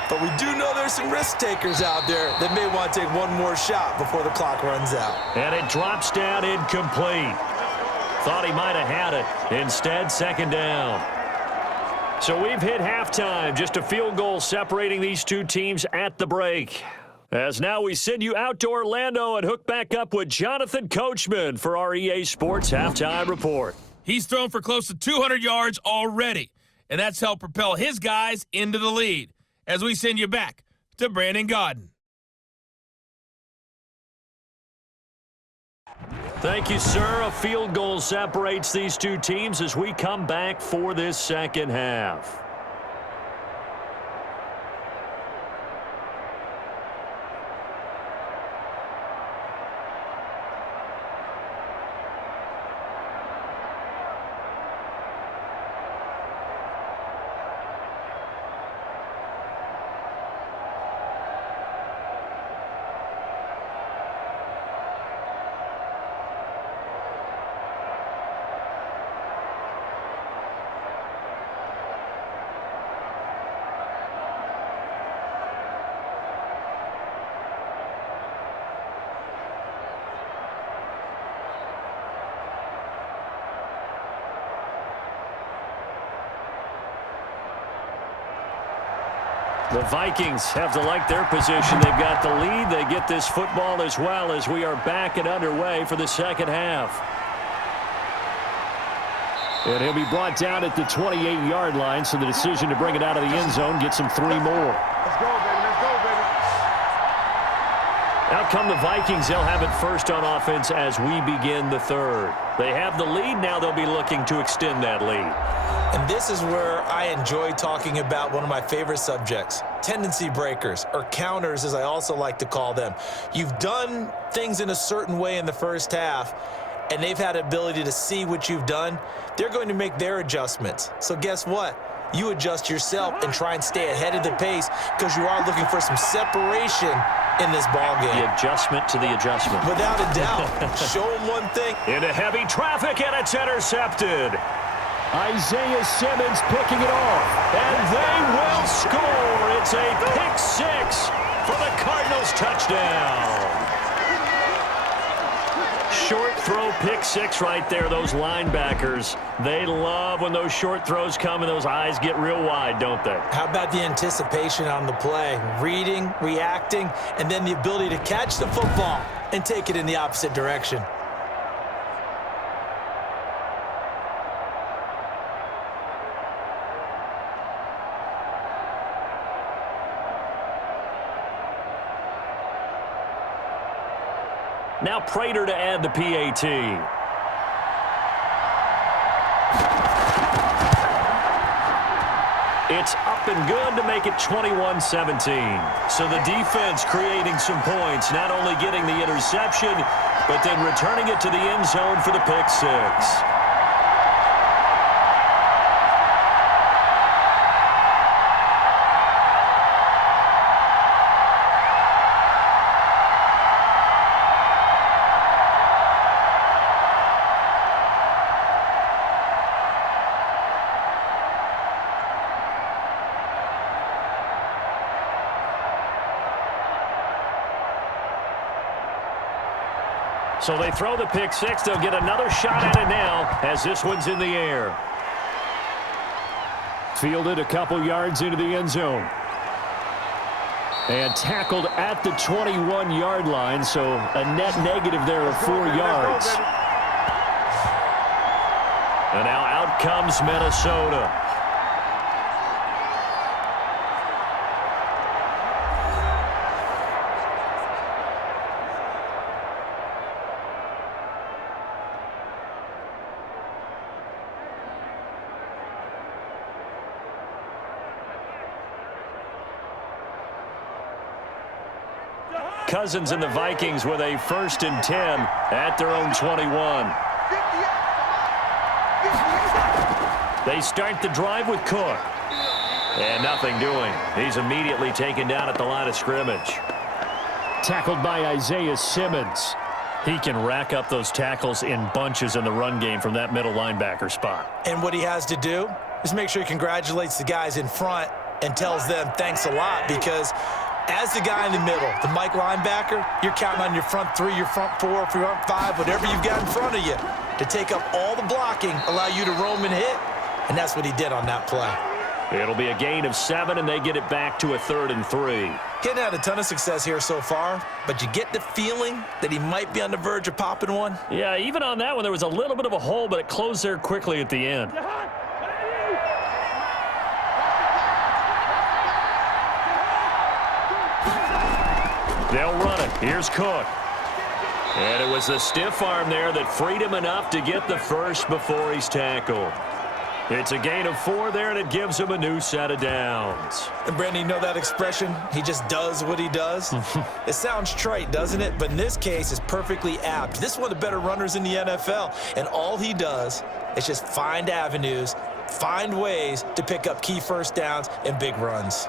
But we do know there's some risk takers out there that may want to take one more shot before the clock runs out. And it drops down incomplete. Thought he might have had it. Instead, 2nd down. So we've hit halftime. Just a field goal separating these two teams at the break. As now we send you out to Orlando and hook back up with Jonathan Coachman for our EA Sports Halftime Report. He's thrown for close to 200 yards already, and that's helped propel his guys into the lead. As we send you back to Brandon Gaudin. Thank you, sir. A field goal separates these two teams as we come back for this 2nd half. The Vikings have to like their position. They've got the lead. They get this football as well as we are back and underway for the 2nd half. And he'll be brought down at the 28-yard line, so the decision to bring it out of the end zone gets him 3 more. Let's go, baby. Let's go, baby. Out come the Vikings. They'll have it first on offense as we begin the 3rd. They have the lead. Now they'll be looking to extend that lead. And this is where I enjoy talking about one of my favorite subjects, tendency breakers, or counters as I also like to call them. You've done things in a certain way in the 1st half, and they've had ability to see what you've done. They're going to make their adjustments. So guess what? You adjust yourself and try and stay ahead of the pace because you are looking for some separation in this ball game. The adjustment to the adjustment. Without a doubt. Show them one thing. Into heavy traffic, and it's intercepted. Isaiah Simmons picking it off, and they will score. It's a pick 6 for the Cardinals touchdown. Short throw pick 6 right there. Those linebackers, they love when those short throws come and those eyes get real wide, don't they? How about the anticipation on the play? Reading, reacting, and then the ability to catch the football and take it in the opposite direction. Now Prater to add the PAT. It's up and good to make it 21-17. So the defense creating some points, not only getting the interception, but then returning it to the end zone for the pick 6. So they throw the pick six. They'll get another shot at it now as this one's in the air. Fielded a couple yards into the end zone. And tackled at the 21-yard line, so a net negative there of 4 yards. And now out comes Minnesota. Cousins and the Vikings with a 1st and 10 at their own 21. They start the drive with Cook. And nothing doing. He's immediately taken down at the line of scrimmage. Tackled by Isaiah Simmons. He can rack up those tackles in bunches in the run game from that middle linebacker spot. And what he has to do is make sure he congratulates the guys in front and tells them thanks a lot, because as the guy in the middle, the Mike linebacker, you're counting on your front 3, your front 4, front 5, whatever you've got in front of you to take up all the blocking, allow you to roam and hit, and that's what he did on that play. It'll be a gain of 7, and they get it back to a 3rd and 3. He's had a ton of success here so far, but you get the feeling that he might be on the verge of popping one. Yeah, even on that one, there was a little bit of a hole, but it closed there quickly at the end. They'll run it. Here's Cook. And it was the stiff arm there that freed him enough to get the first before he's tackled. It's a gain of 4 there, and it gives him a new set of downs. And, Brandon, you know that expression? He just does what he does? It sounds trite, doesn't it? But in this case, it's perfectly apt. This is one of the better runners in the NFL, and all he does is just find avenues, find ways to pick up key first downs and big runs.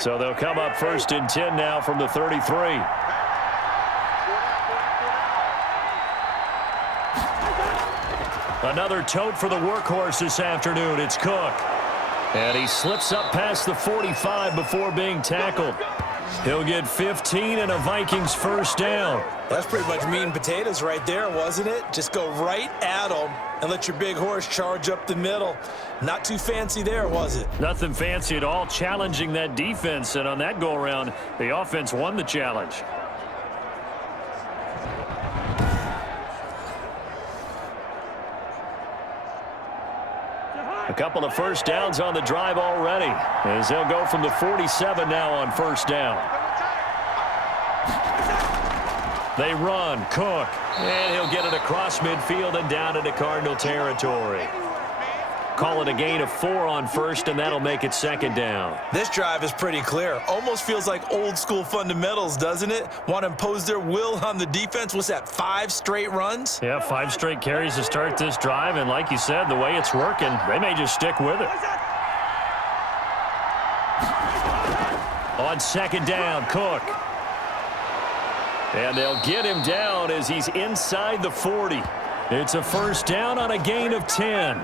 So they'll come up 1st and 10 now from the 33. Another tote for the workhorse this afternoon. It's Cook. And he slips up past the 45 before being tackled. He'll get 15 and a Vikings 1st down. That's pretty much meat and potatoes right there, wasn't it? Just go right at him and let your big horse charge up the middle. Not too fancy there, was it? Nothing fancy at all, challenging that defense. And on that go-around, the offense won the challenge. A couple of 1st downs on the drive already, as they'll go from the 47 now on 1st down. They run, Cook, and he'll get it across midfield and down into Cardinal territory. Call it a gain of 4 on 1st, and that'll make it 2nd down. This drive is pretty clear. Almost feels like old school fundamentals, doesn't it? Want to impose their will on the defense. What's that, 5 straight runs? Yeah, 5 straight carries to start this drive, and like you said, the way it's working, they may just stick with it. On 2nd down, Cook. And they'll get him down as he's inside the 40. It's a 1st down on a gain of 10.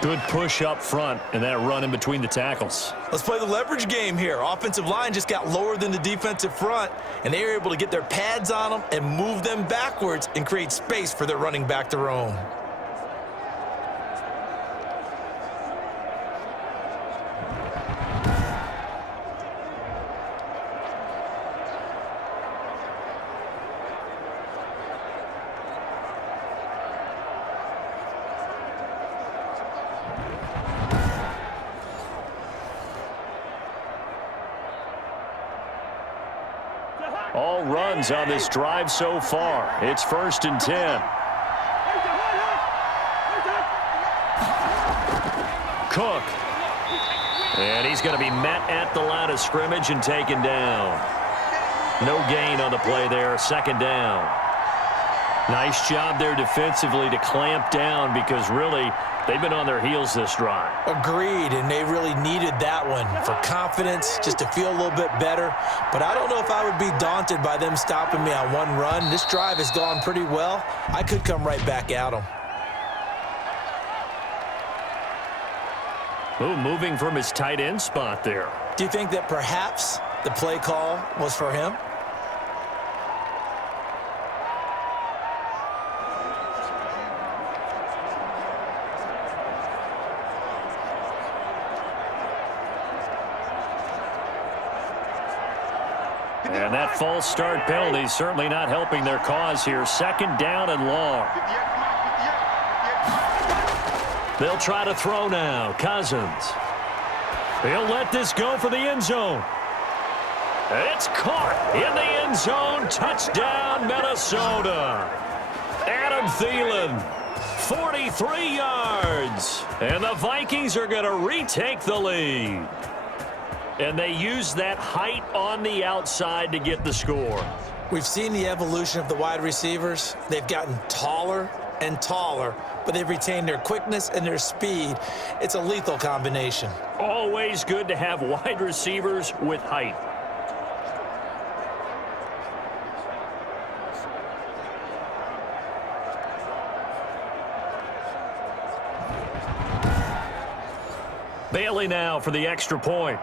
Good push up front and that run in between the tackles. Let's play the leverage game here. Offensive line just got lower than the defensive front, and they were able to get their pads on them and move them backwards and create space for their running back to roam. All runs on this drive so far. It's 1st and 10. Cook. And he's going to be met at the line of scrimmage and taken down. No gain on the play there. 2nd down. Nice job there defensively to clamp down, because really They've been on their heels this drive. Agreed, and they really needed that one for confidence, just to feel a little bit better. But I don't know if I would be daunted by them stopping me on one run. This drive has gone pretty well. I could come right back at them. Ooh, moving from his tight end spot there. Do you think that perhaps the play call was for him? And that false start penalty certainly not helping their cause here. Second down and long. They'll try to throw now. Cousins. He'll let this go for the end zone. It's caught in the end zone. Touchdown, Minnesota. Adam Thielen, 43 yards. And the Vikings are going to retake the lead. And they use that height on the outside to get the score. We've seen the evolution of the wide receivers. They've gotten taller and taller, but they've retained their quickness and their speed. It's a lethal combination. Always good to have wide receivers with height. Bailey now for the extra point.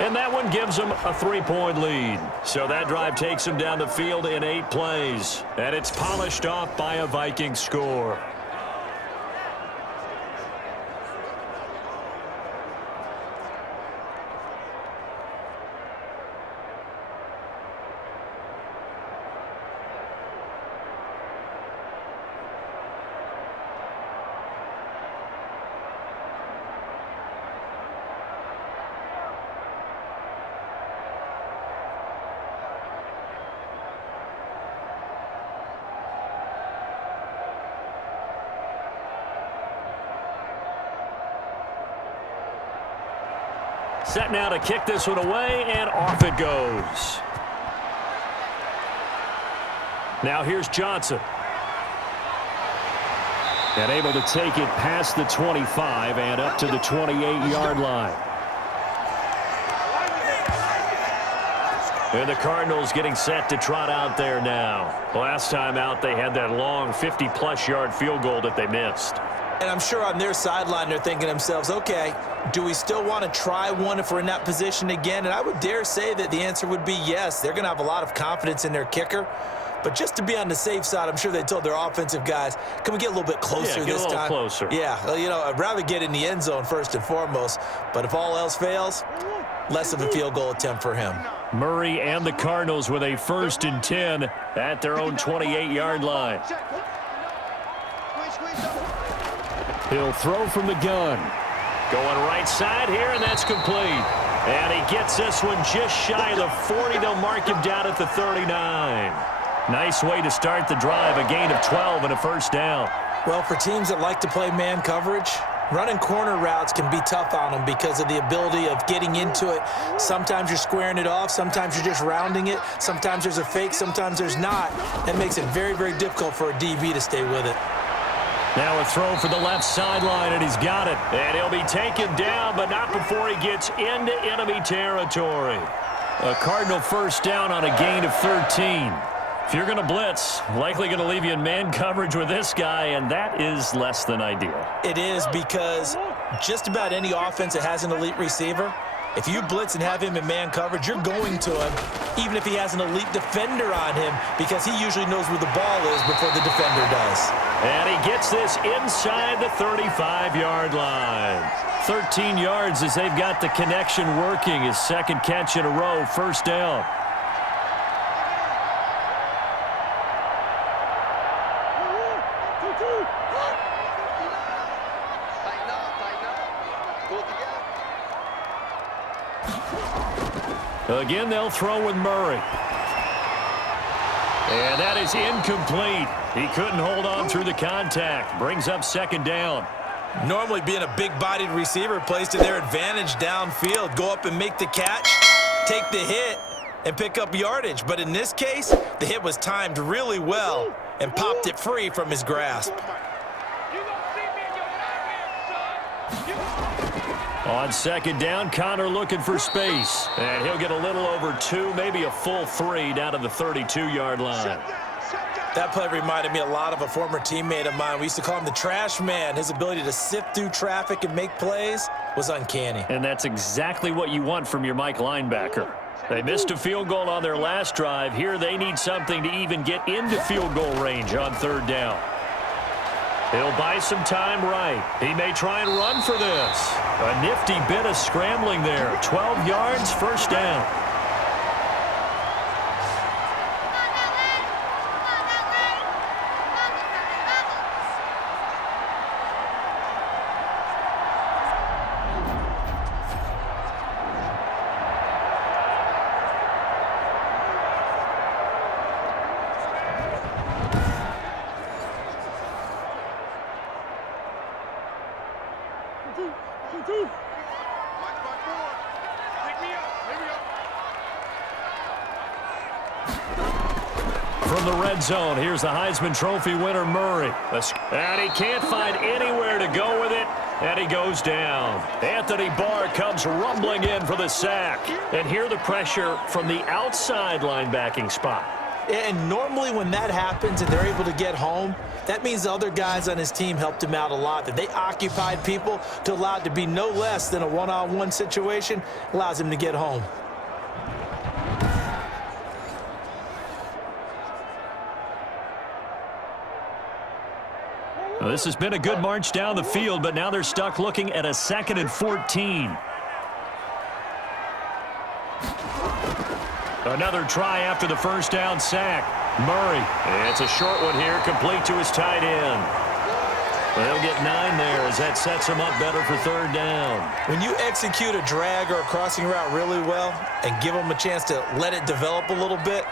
And that one gives them a 3-point lead. So that drive takes them down the field in 8 plays. And it's polished off by a Viking score. Set now to kick this one away, and off it goes. Now here's Johnson. And able to take it past the 25 and up to the 28-yard line. And the Cardinals getting set to trot out there now. Last time out, they had that long 50-plus yard field goal that they missed. And I'm sure on their sideline they're thinking to themselves, okay, do we still want to try one if we're in that position again? And I would dare say that the answer would be yes. They're going to have a lot of confidence in their kicker. But just to be on the safe side, I'm sure they told their offensive guys, can we get a little bit closer this time? Yeah, get a little closer. Yeah, well, you know, I'd rather get in the end zone first and foremost. But if all else fails, less of a field goal attempt for him. Murray and the Cardinals with a 1st and 10 at their own 28-yard line. He'll throw from the gun. Going right side here, and that's complete. And he gets this one just shy of the 40. They'll mark him down at the 39. Nice way to start the drive, a gain of 12 and a 1st down. Well, for teams that like to play man coverage, running corner routes can be tough on them because of the ability of getting into it. Sometimes you're squaring it off. Sometimes you're just rounding it. Sometimes there's a fake. Sometimes there's not. That makes it very, very difficult for a DB to stay with it. Now a throw for the left sideline, and he's got it. And he'll be taken down, but not before he gets into enemy territory. A Cardinal 1st down on a gain of 13. If you're going to blitz, likely going to leave you in man coverage with this guy, and that is less than ideal. It is, because just about any offense that has an elite receiver, if you blitz and have him in man coverage, you're going to him, even if he has an elite defender on him, because he usually knows where the ball is before the defender does. And he gets this inside the 35-yard line. 13 yards as they've got the connection working. His 2nd catch in a row, 1st down. Again, they'll throw with Murray. And that is incomplete. He couldn't hold on through the contact. Brings up 2nd down. Normally being a big-bodied receiver plays to their advantage downfield. Go up and make the catch, take the hit, and pick up yardage. But in this case, the hit was timed really well and popped it free from his grasp. On second down, Connor looking for space. And he'll get a little over 2, maybe a full 3 down to the 32-yard line. That play reminded me a lot of a former teammate of mine. We used to call him the trash man. His ability to sift through traffic and make plays was uncanny. And that's exactly what you want from your Mike linebacker. They missed a field goal on their last drive. Here they need something to even get into field goal range on third down. He'll buy some time right. He may try and run for this. A nifty bit of scrambling there. 12 yards, first down. From the red zone, here's the Heisman Trophy winner, Murray. And he can't find anywhere to go with it, and he goes down. Anthony Barr comes rumbling in for the sack. And here the pressure from the outside linebacking spot. And normally when that happens and they're able to get home, that means the other guys on his team helped him out a lot. That they occupied people to allow it to be no less than a one-on-one situation, allows him to get home. Well, this has been a good march down the field, but now they're stuck looking at a 2nd and 14. Another try after the first down sack. Murray. It's a short one here, complete to his tight end. They'll get 9 there as that sets him up better for third down. When you execute a drag or a crossing route really well and give them a chance to let it develop a little bit,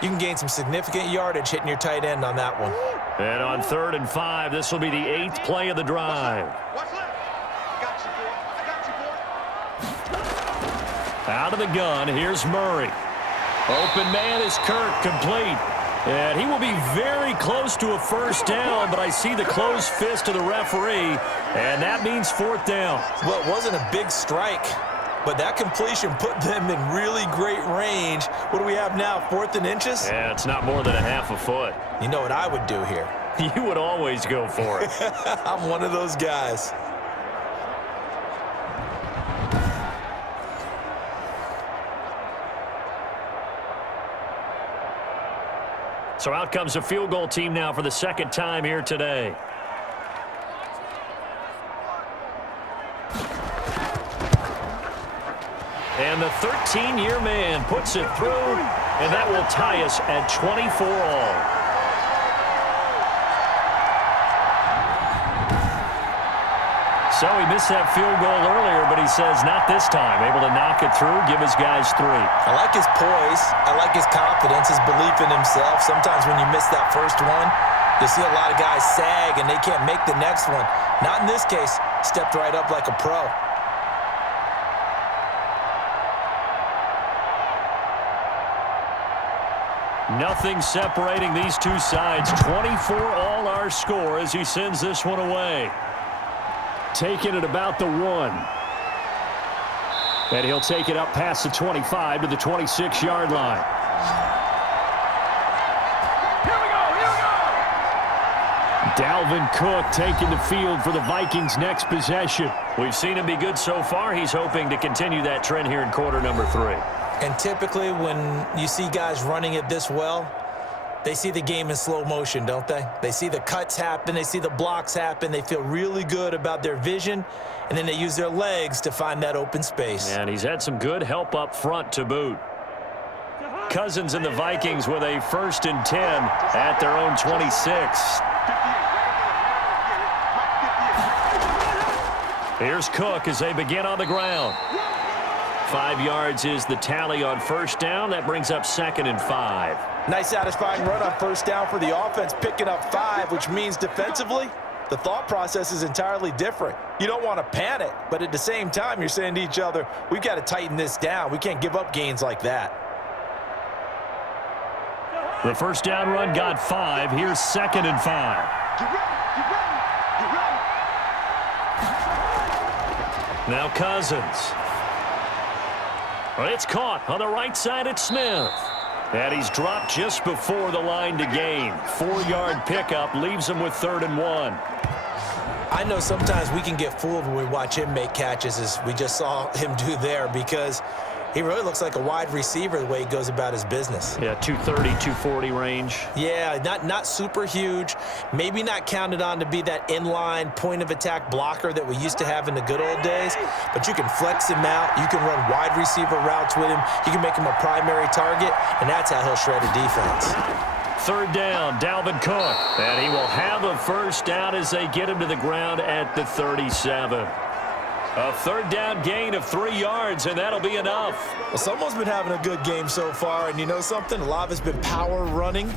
you can gain some significant yardage hitting your tight end on that one. And on 3rd and 5, this will be the 8th play of the drive. Out of the gun, here's Murray. Open man is Kirk, complete. And he will be very close to a first down, but I see the closed fist of the referee, and that means 4th down. Well, it wasn't a big strike, but that completion put them in really great range. What do we have now, 4th and inches? Yeah, it's not more than a half a foot. You know what I would do here? You would always go for it. I'm one of those guys. So out comes a field goal team now for the 2nd time here today. And the 13-year man puts it through, and that will tie us at 24 all. So he missed that field goal earlier, but he says not this time. Able to knock it through, give his guys 3. I like his poise. I like his confidence, his belief in himself. Sometimes when you miss that first one, you see a lot of guys sag and they can't make the next one. Not in this case. Stepped right up like a pro. Nothing separating these two sides. 24 all our score as he sends this one away. Taking it about the 1. And he'll take it up past the 25 to the 26-yard line. Here we go! Dalvin Cook taking the field for the Vikings' next possession. We've seen him be good so far. He's hoping to continue that trend here in quarter number 3. And typically when you see guys running it this well, they see the game in slow motion, don't they? They see the cuts happen. They see the blocks happen. They feel really good about their vision, and then they use their legs to find that open space. And he's had some good help up front to boot. Cousins and the Vikings with a 1st and 10 at their own 26. Here's Cook as they begin on the ground. 5 yards is the tally on first down. That brings up 2nd and 5. Nice satisfying run on first down for the offense, picking up 5, which means defensively, the thought process is entirely different. You don't want to panic, but at the same time, you're saying to each other, we've got to tighten this down. We can't give up gains like that. The first down run got 5. Here's 2nd and 5. Now Cousins. It's caught on the right side at Smith. And he's dropped just before the line to gain. 4-yard pickup leaves him with 3rd and 1. I know sometimes we can get fooled when we watch him make catches, as we just saw him do there, because he really looks like a wide receiver the way he goes about his business. Yeah, 230, 240 range. Yeah, not super huge. Maybe not counted on to be that inline point-of-attack blocker that we used to have in the good old days, but you can flex him out. You can run wide receiver routes with him. You can make him a primary target, and that's how he'll shred a defense. 3rd down, Dalvin Cook. And he will have a first down as they get him to the ground at the 37. A 3rd down gain of 3 yards, and that'll be enough. Well, someone's been having a good game so far, and you know something? A lot of it's been power running.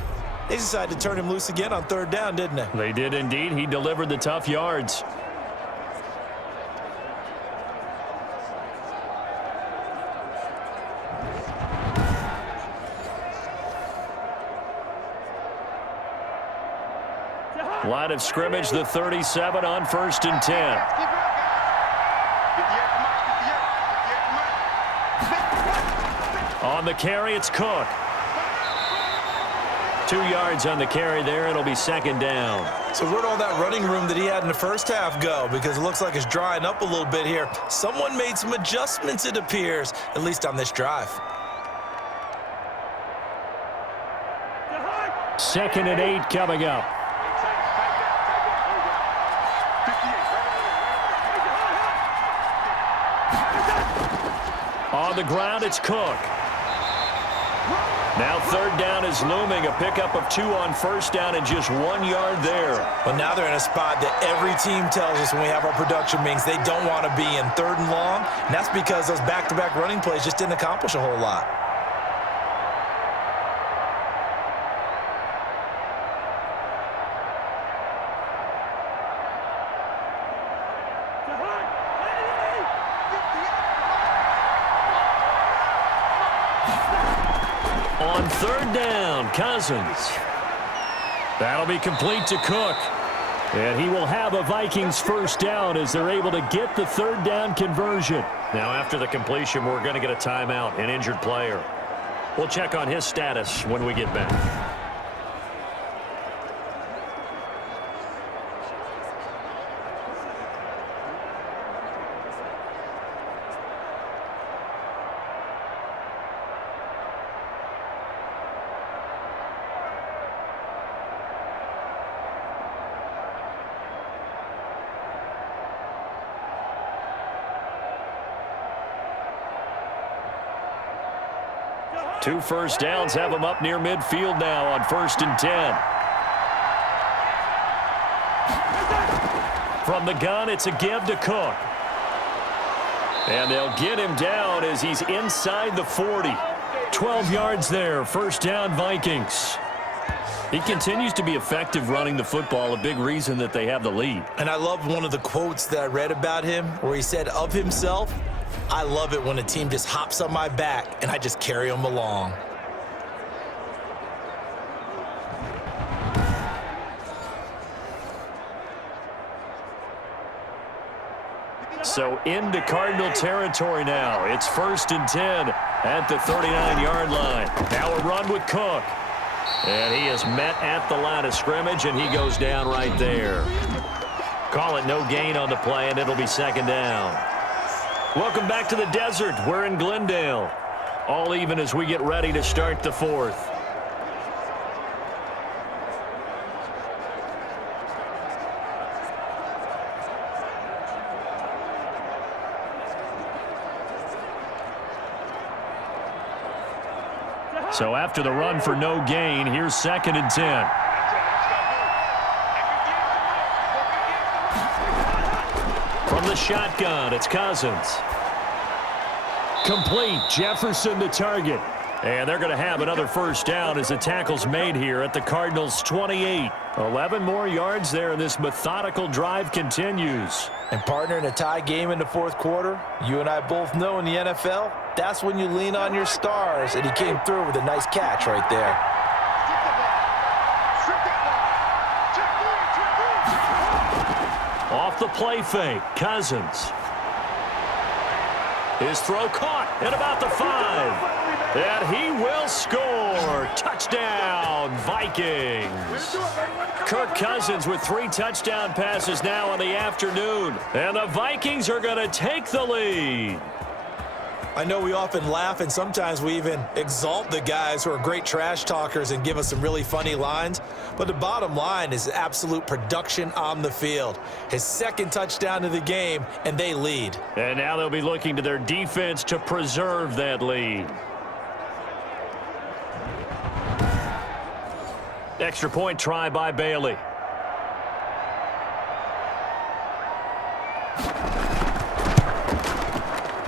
They decided to turn him loose again on 3rd down, didn't they? They did indeed. He delivered the tough yards. Line of scrimmage, the 37 on 1st and 10. On the carry, it's Cook. 2 yards on the carry there. It'll be 2nd down. So where'd all that running room that he had in the first half go? Because it looks like it's drying up a little bit here. Someone made some adjustments, it appears, at least on this drive. 2nd and 8 coming up. On the ground, it's Cook. Now 3rd down is looming. A pickup of 2 on 1st down and just 1 yard there. Well, now they're in a spot that every team tells us when we have our production meetings they don't want to be in, 3rd and long. And that's because those back-to-back running plays just didn't accomplish a whole lot. On 3rd down, Cousins. That'll be complete to Cook. And he will have a Vikings first down as they're able to get the 3rd down conversion. Now after the completion, we're going to get a timeout, an injured player. We'll check on his status when we get back. Two first downs have them up near midfield now on 1st and 10. From the gun, it's a give to Cook. And they'll get him down as he's inside the 40. 12 yards there, first down Vikings. He continues to be effective running the football, a big reason that they have the lead. And I love one of the quotes that I read about him where he said of himself, "I love it when a team just hops on my back and I just carry them along." So into Cardinal territory now. It's 1st and 10 at the 39-yard line. Now a run with Cook. And he is met at the line of scrimmage, and he goes down right there. Call it no gain on the play, and it'll be 2nd down. Welcome back to the desert. We're in Glendale. All even as we get ready to start the 4th. So after the run for no gain, here's 2nd and 10. From the shotgun, it's Cousins. Complete. Jefferson the target. And they're going to have another first down as the tackle's made here at the Cardinals' 28. 11 more yards there, and this methodical drive continues. And partner, in a tie game in the 4th quarter, you and I both know in the NFL, that's when you lean on your stars, and he came through with a nice catch right there. off the play fake. Cousins. His throw caught at about the 5. And he will score. Touchdown, Vikings. Kirk Cousins with 3 touchdown passes now in the afternoon. And the Vikings are going to take the lead. I know we often laugh, and sometimes we even exalt the guys who are great trash talkers and give us some really funny lines. But the bottom line is absolute production on the field. His 2nd touchdown of the game, and they lead. And now they'll be looking to their defense to preserve that lead. Extra point try by Bailey.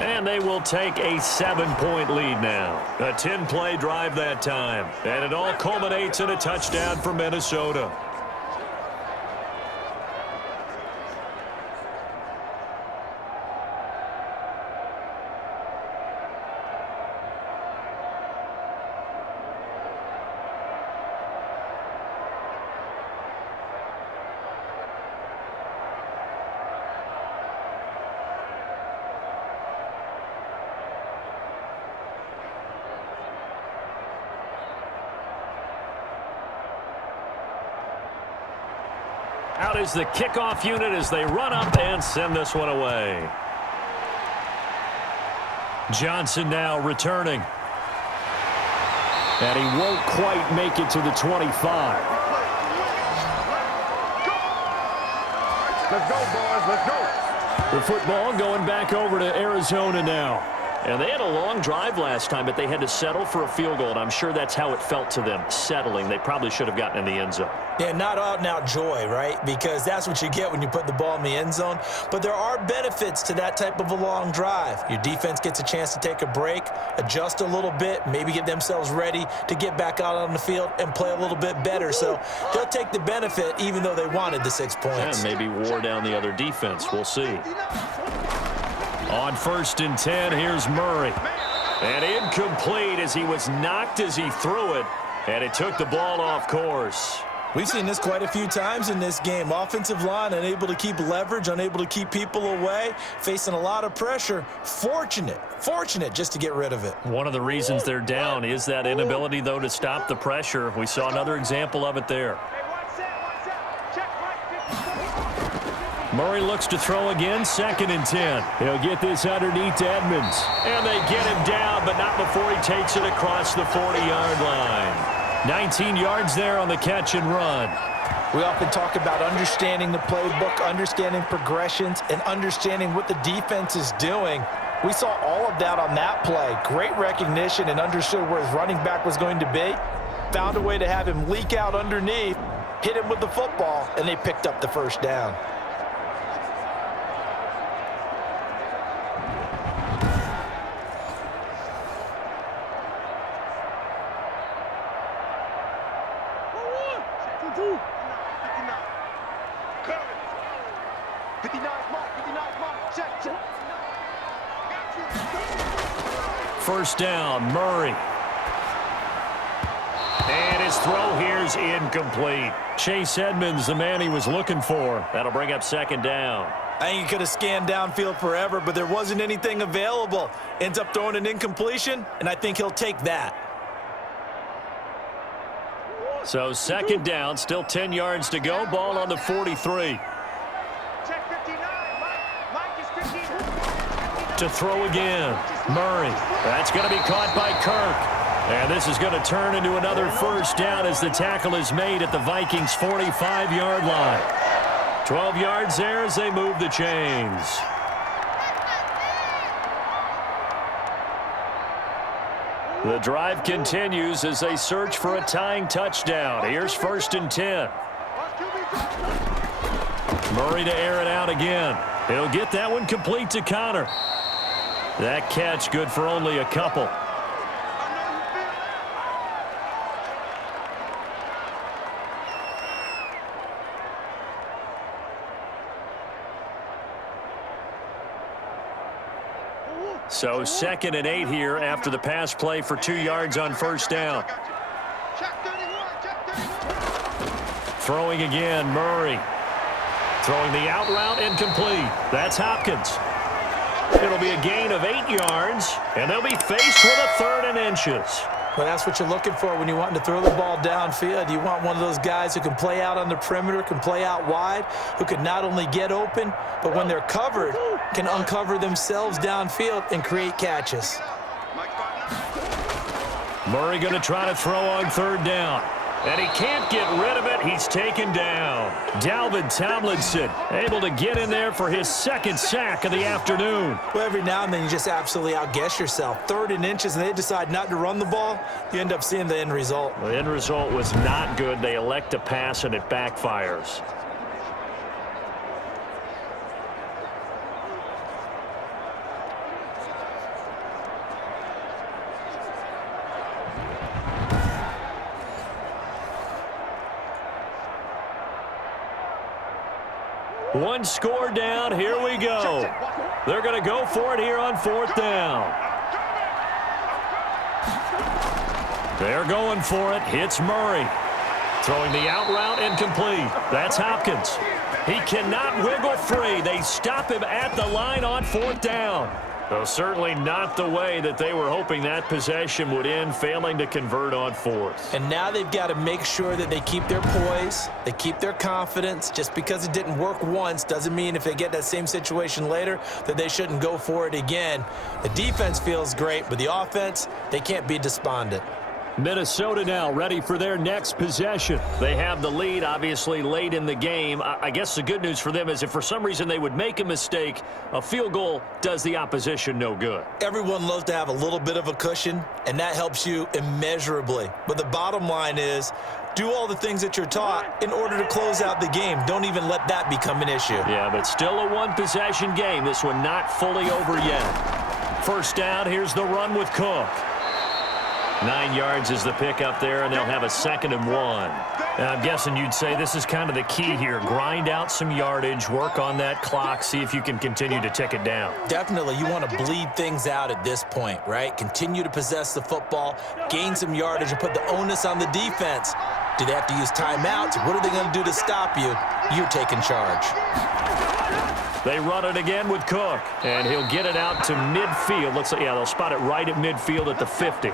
And they will take a 7-point lead now. A 10-play drive that time. And it all culminates in a touchdown for Minnesota. Out is the kickoff unit as they run up and send this one away. Johnson now returning. And he won't quite make it to the 25. Let's go, boys. Let's go. The football going back over to Arizona now. And they had a long drive last time, but they had to settle for a field goal, and I'm sure that's how it felt to them, settling. They probably should have gotten in the end zone. Yeah, not out-and-out joy, right? Because that's what you get when you put the ball in the end zone. But there are benefits to that type of a long drive. Your defense gets a chance to take a break, adjust a little bit, maybe get themselves ready to get back out on the field and play a little bit better. So they'll take the benefit even though they wanted the 6 points. And maybe wore down the other defense. We'll see. On 1st and 10, here's Murray. And incomplete as he was knocked as he threw it. And it took the ball off course. We've seen this quite a few times in this game. Offensive line unable to keep leverage, unable to keep people away, facing a lot of pressure. Fortunate just to get rid of it. One of the reasons they're down is that inability, though, to stop the pressure. We saw another example of it there. Murray looks to throw again, 2nd and 10. He'll get this underneath to Edmonds. And they get him down, but not before he takes it across the 40-yard line. 19 yards there on the catch and run. We often talk about understanding the playbook, understanding progressions, and understanding what the defense is doing. We saw all of that on that play. Great recognition and understood where his running back was going to be. Found a way to have him leak out underneath, hit him with the football, and they picked up the 1st down. First down, Murray. And his throw here's incomplete. Chase Edmonds, the man he was looking for. That'll bring up 2nd down. I think he could have scanned downfield forever, but there wasn't anything available. Ends up throwing an incompletion, and I think he'll take that. So 2nd down, still 10 yards to go. Ball on the 43. To throw again, Murray. That's going to be caught by Kirk. And this is going to turn into another 1st down as the tackle is made at the Vikings' 45-yard line. 12 yards there as they move the chains. The drive continues as they search for a tying touchdown. Here's 1st and 10. Murray to air it out again. He'll get that one complete to Connor. That catch good for only a couple. So 2nd and 8 here after the pass play for 2 yards on 1st down. Throwing again, Murray. Throwing the out route incomplete. That's Hopkins. It'll be a gain of 8 yards, and they'll be faced with a 3rd and inches. Well, that's what you're looking for when you want to throw the ball downfield. You want one of those guys who can play out on the perimeter, can play out wide, who can not only get open, but when they're covered, can uncover themselves downfield and create catches. Murray going to try to throw on 3rd down. And he can't get rid of it. He's taken down. Dalvin Tomlinson able to get in there for his 2nd sack of the afternoon. Well, every now and then you just absolutely outguess yourself. 3rd and inches, and they decide not to run the ball. You end up seeing the end result. The end result was not good. They elect to pass, and it backfires. One score down. Here we go. They're going to go for it here on 4th down. They're going for it. Hits Murray. Throwing the out route incomplete. That's Hopkins. He cannot wiggle free. They stop him at the line on 4th down. Well, certainly not the way that they were hoping that possession would end, failing to convert on 4th. And now they've got to make sure that they keep their poise, they keep their confidence. Just because it didn't work once doesn't mean if they get that same situation later that they shouldn't go for it again. The defense feels great, but the offense, they can't be despondent. Minnesota now ready for their next possession. They have the lead, obviously, late in the game. I guess the good news for them is if for some reason they would make a mistake, a field goal does the opposition no good. Everyone loves to have a little bit of a cushion, and that helps you immeasurably. But the bottom line is, do all the things that you're taught in order to close out the game. Don't even let that become an issue. Yeah, but still a one-possession game. This one not fully over yet. 1st down, here's the run with Cook. 9 yards is the pickup there, and they'll have a 2nd and 1. Now, I'm guessing you'd say this is kind of the key here. Grind out some yardage, work on that clock, see if you can continue to tick it down. Definitely. You want to bleed things out at this point, right? Continue to possess the football, gain some yardage, and put the onus on the defense. Do they have to use timeouts? What are they going to do to stop you? You're taking charge. They run it again with Cook, and he'll get it out to midfield. Looks like, yeah, they'll spot it right at midfield at the 50.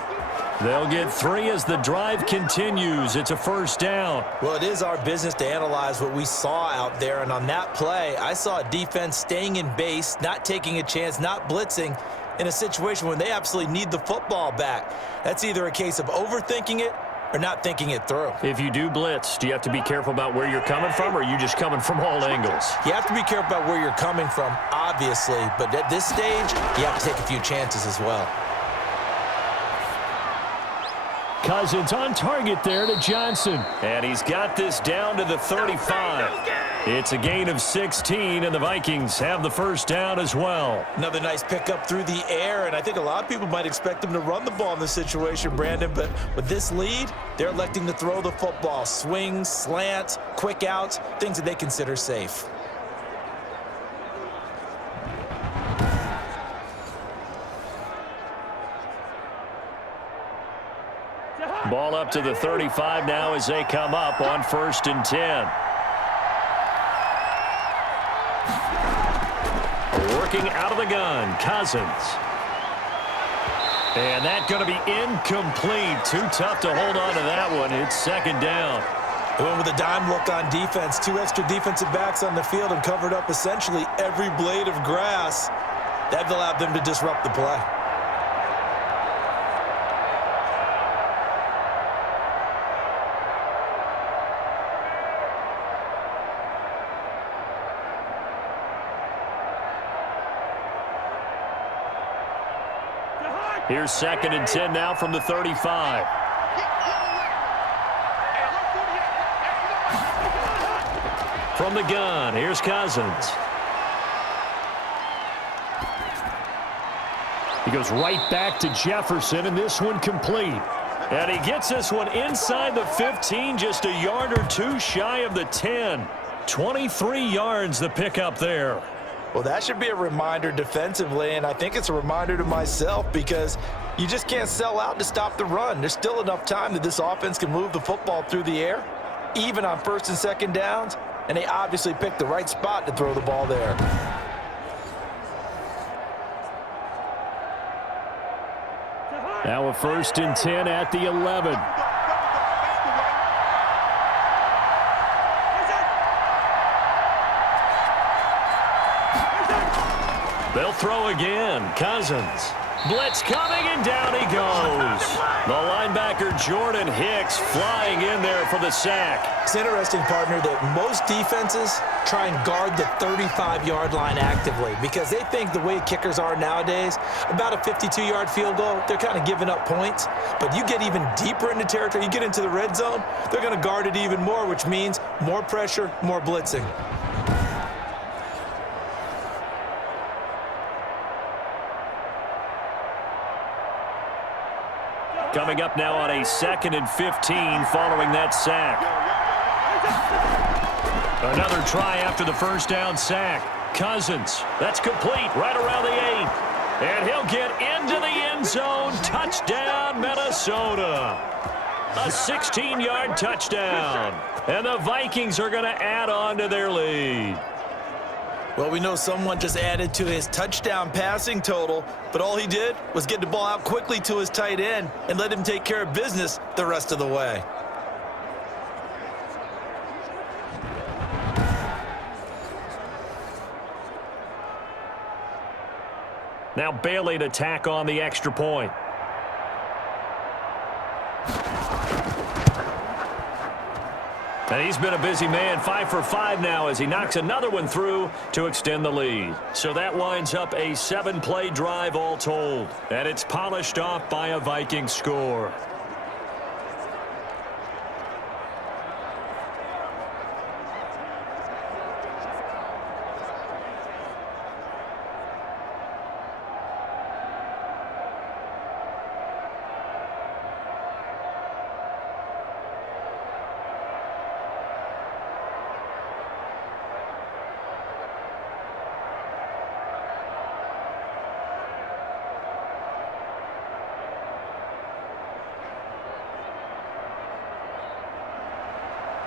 They'll get 3 as the drive continues. It's a 1st down. Well, it is our business to analyze what we saw out there, and on that play, I saw a defense staying in base, not taking a chance, not blitzing in a situation when they absolutely need the football back. That's either a case of overthinking it or not thinking it through. If you do blitz, do you have to be careful about where you're coming from, or are you just coming from all angles? You have to be careful about where you're coming from, obviously, but at this stage, you have to take a few chances as well. Cousins on target there to Johnson. And he's got this down to the 35. It's a gain of 16, and the Vikings have the 1st down as well. Another nice pickup through the air, and I think a lot of people might expect them to run the ball in this situation, Brandon, but with this lead, they're electing to throw the football. Swings, slants, quick outs, things that they consider safe. Ball up to the 35 now as they come up on 1st and 10. Working out of the gun, Cousins. And that's going to be incomplete. Too tough to hold on to that one. It's 2nd down. They went with a dime look on defense. 2 extra defensive backs on the field and covered up essentially every blade of grass. That allowed them to disrupt the play. Here's 2nd and 10 now from the 35. From the gun, here's Cousins. He goes right back to Jefferson, and this one complete. And he gets this one inside the 15, just a yard or 2 shy of the 10. 23 yards the pickup there. Well, that should be a reminder defensively, and I think it's a reminder to myself because you just can't sell out to stop the run. There's still enough time that this offense can move the football through the air, even on 1st and 2nd downs. and they obviously picked the right spot to throw the ball there. Now a 1st and 10 at the 11. They'll throw again. Cousins. Blitz coming, and down he goes. The linebacker, Jordan Hicks, flying in there for the sack. It's interesting, partner, that most defenses try and guard the 35-yard line actively because they think the way kickers are nowadays, about a 52-yard field goal, they're kind of giving up points. But you get even deeper into territory, you get into the red zone, they're going to guard it even more, which means more pressure, more blitzing. Coming up now on a 2nd and 15 following that sack. Another try after the 1st down sack. Cousins, that's complete right around the 8. And he'll get into the end zone. Touchdown, Minnesota. A 16-yard touchdown. And the Vikings are going to add on to their lead. Well, we know someone just added to his touchdown passing total, but all he did was get the ball out quickly to his tight end and let him take care of business the rest of the way. Now Bailey to tack on the extra point. And he's been a busy man, 5 for 5 now as he knocks another one through to extend the lead. So that winds up a 7-play drive all told. And it's polished off by a Viking score.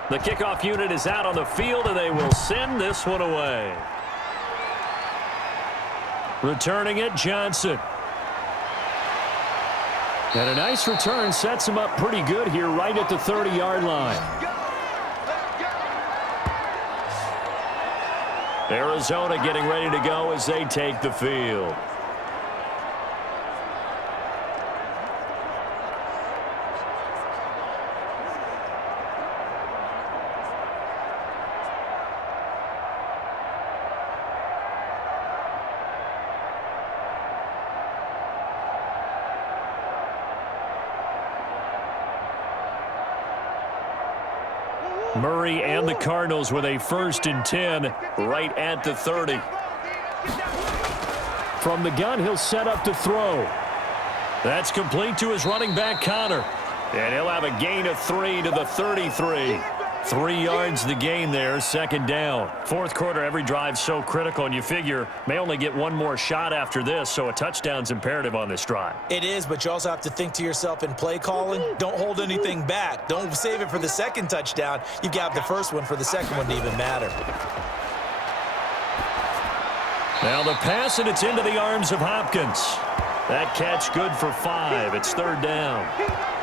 The kickoff unit is out on the field, and they will send this one away. Returning it, Johnson. And a nice return sets him up pretty good here right at the 30-yard line. Arizona getting ready to go as they take the field. Murray and the Cardinals with a 1st and 10 right at the 30. From the gun, he'll set up to throw. That's complete to his running back, Connor. And he'll have a gain of 3 to the 33. 3 yards the gain there, 2nd down. 4th quarter, every drive so critical, and you figure may only get one more shot after this, so a touchdown's imperative on this drive. It is, but you also have to think to yourself in play calling, don't hold anything back. Don't save it for the 2nd touchdown. You've got the 1st one for the 2nd one to even matter. Now the pass, and it's into the arms of Hopkins. That catch good for 5. It's 3rd down.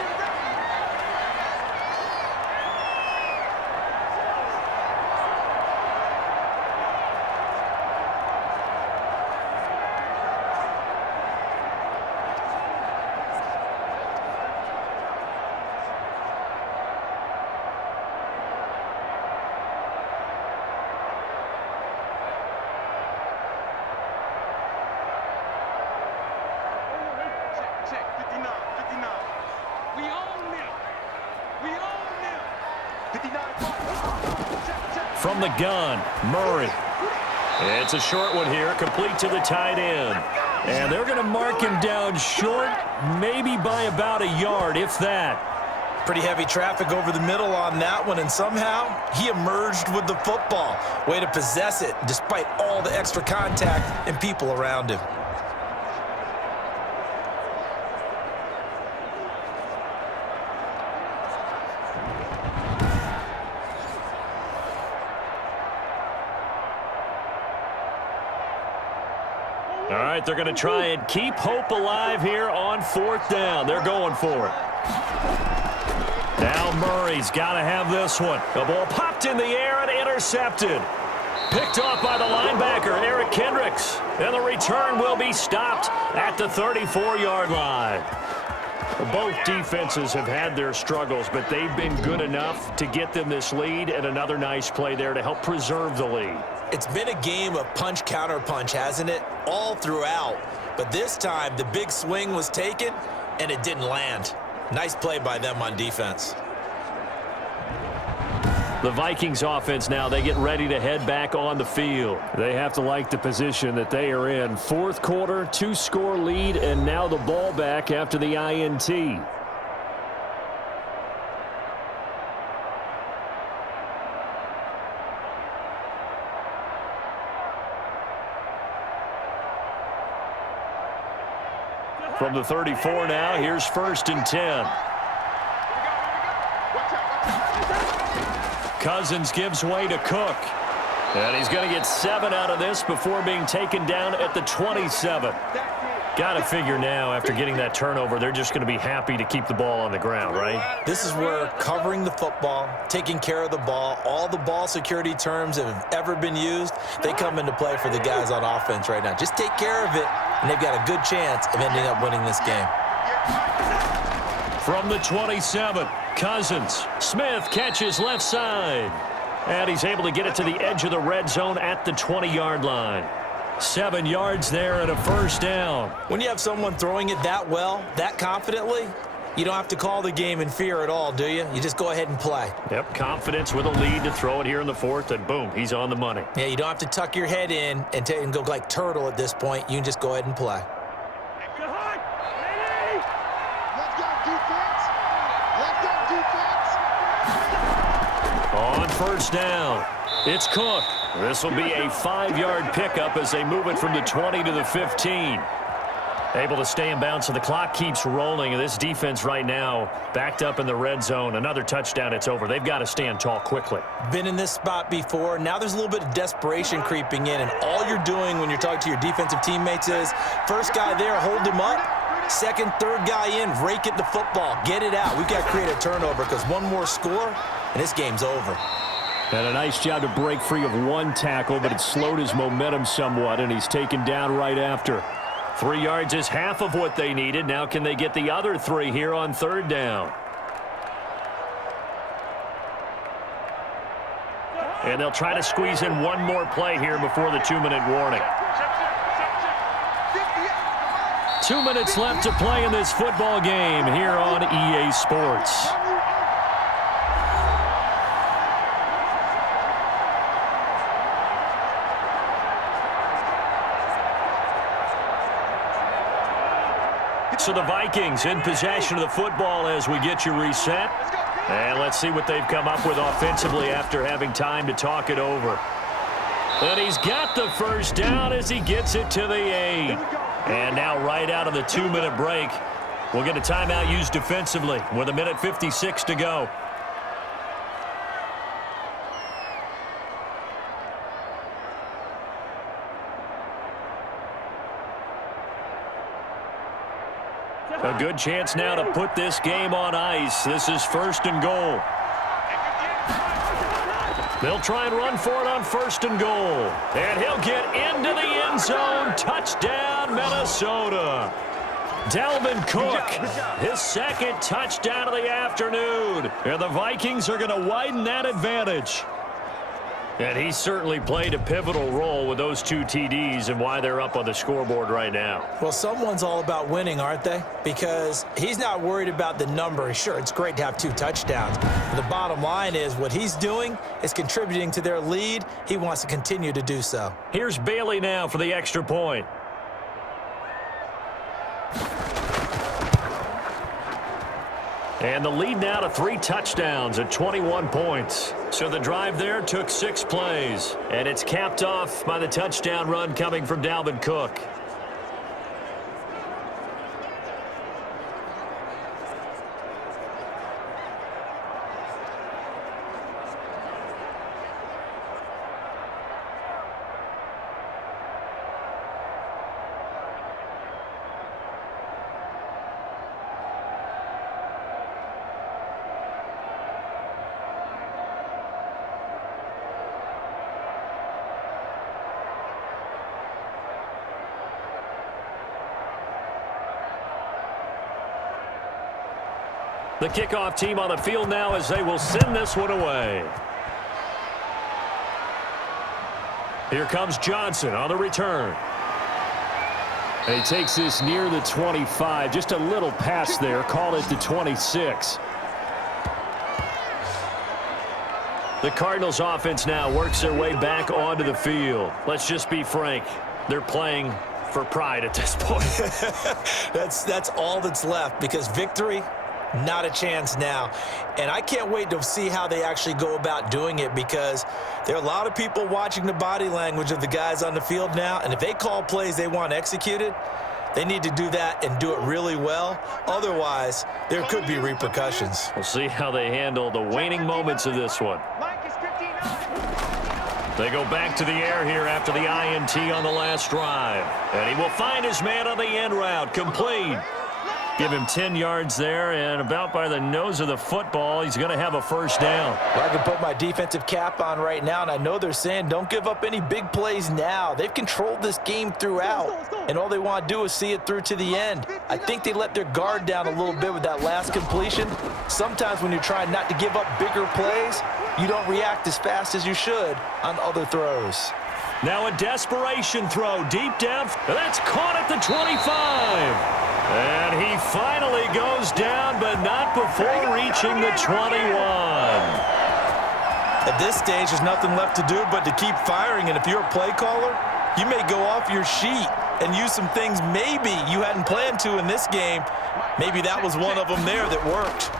From the gun, Murray. It's a short one here, complete to the tight end. And they're going to mark him down short, maybe by about a yard, if that. Pretty heavy traffic over the middle on that one, and somehow he emerged with the football. Way to possess it, despite all the extra contact and people around him. All right, they're going to try and keep hope alive here on 4th down. They're going for it. Now Murray's got to have this one. The ball popped in the air and intercepted. Picked off by the linebacker, Eric Kendricks. And the return will be stopped at the 34-yard line. Both defenses have had their struggles, but they've been good enough to get them this lead, and another nice play there to help preserve the lead. It's been a game of punch-counter-punch, hasn't it? All throughout. But this time, the big swing was taken, and it didn't land. Nice play by them on defense. The Vikings offense now, they get ready to head back on the field. They have to like the position that they are in. 4th quarter, 2-score lead, and now the ball back after the INT. From the 34 now, here's 1st and 10. Cousins gives way to Cook. And he's going to get 7 out of this before being taken down at the 27. Got to figure now, after getting that turnover, they're just going to be happy to keep the ball on the ground, right? This is where covering the football, taking care of the ball, all the ball security terms that have ever been used, they come into play for the guys on offense right now. Just take care of it, and they've got a good chance of ending up winning this game. From the 27, Cousins. Smith catches left side. And he's able to get it to the edge of the red zone at the 20-yard line. 7 yards there and a 1st down. When you have someone throwing it that well, that confidently, you don't have to call the game in fear at all, do you? You just go ahead and play. Yep, confidence with a lead to throw it here in the 4th, and boom, he's on the money. Yeah, you don't have to tuck your head in and go like turtle at this point. You can just go ahead and play. On 1st down, it's Cook. This will be a 5-yard pickup as they move it from the 20 to the 15. Able to stay in bounds, so the clock keeps rolling. And this defense right now backed up in the red zone. Another touchdown, it's over. They've got to stand tall quickly. Been in this spot before. Now there's a little bit of desperation creeping in, and all you're doing when you're talking to your defensive teammates is, first guy there, hold him up. Second, third guy in, rake at the football. Get it out. We've got to create a turnover because one more score, and this game's over. And a nice job to break free of one tackle, but it slowed his momentum somewhat, and he's taken down right after. 3 yards is half of what they needed. Now can they get the other 3 here on 3rd down? And they'll try to squeeze in one more play here before the 2-minute warning. 2 minutes left to play in this football game here on EA Sports. So the Vikings in possession of the football as we get you reset. And let's see what they've come up with offensively after having time to talk it over. And he's got the 1st down as he gets it to the 8. And now right out of the 2-minute break, we'll get a timeout used defensively with 1:56 to go. A good chance now to put this game on ice. This is 1st and goal. They'll try and run for it on 1st and goal. And he'll get into the end zone. Touchdown, Minnesota. Dalvin Cook, his 2nd touchdown of the afternoon. And the Vikings are going to widen that advantage. And he certainly played a pivotal role with those 2 TDs and why they're up on the scoreboard right now. Well, someone's all about winning, aren't they? Because he's not worried about the number. Sure, it's great to have 2 touchdowns. But the bottom line is what he's doing is contributing to their lead. He wants to continue to do so. Here's Bailey now for the extra point. And the lead now to 3 touchdowns at 21 points. So the drive there took 6 plays. And it's capped off by the touchdown run coming from Dalvin Cook. The kickoff team on the field now as they will send this one away. Here comes Johnson on the return. And he takes this near the 25. Just a little pass there. Call it the 26. The Cardinals offense now works their way back onto the field. Let's just be frank. They're playing for pride at this point. That's all that's left, because victory, not a chance now. And I can't wait to see how they actually go about doing it, because there are a lot of people watching the body language of the guys on the field now, and if they call plays they want executed, they need to do that and do it really well. Otherwise, there could be repercussions. We'll see how they handle the waning moments of this one. They go back to the air here after the INT on the last drive. And he will find his man on the end route. Complete. Give him 10 yards there, and about by the nose of the football, he's going to have a first down. Well, I can put my defensive cap on right now, and I know they're saying don't give up any big plays now. They've controlled this game throughout, and all they want to do is see it through to the end. I think they let their guard down a little bit with that last completion. Sometimes when you're trying not to give up bigger plays, you don't react as fast as you should on other throws. Now a desperation throw deep down. That's caught at the 25. And he finally goes down, but not before reaching the 21. At this stage, there's nothing left to do but to keep firing. And if you're a play caller, you may go off your sheet and use some things maybe you hadn't planned to in this game. Maybe that was one of them there that worked.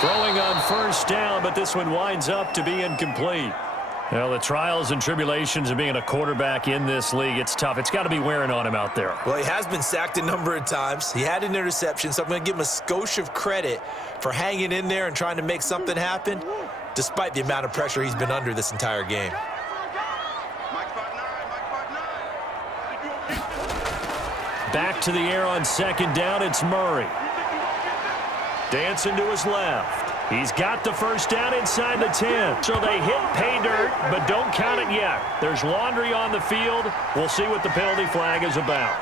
Throwing on first down, but this one winds up to be incomplete. Well, the trials and tribulations of being a quarterback in this league, it's tough. It's got to be wearing on him out there. Well, he has been sacked a number of times. He had an interception, so I'm going to give him a skosh of credit for hanging in there and trying to make something happen, despite the amount of pressure he's been under this entire game. Back to the air on second down, it's Murray. Dancing to his left. He's got the first down inside the 10. So they hit pay dirt, but don't count it yet. There's laundry on the field. We'll see what the penalty flag is about.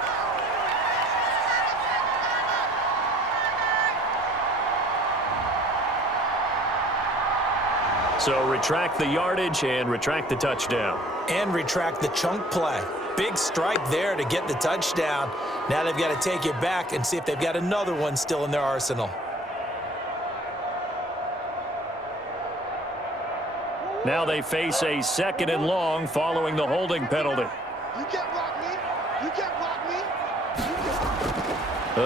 So retract the yardage and retract the touchdown. And retract the chunk play. Big strike there to get the touchdown. Now they've got to take it back and see if they've got another one still in their arsenal. Now they face a second and long following the holding penalty. You can't block me. You can't block me.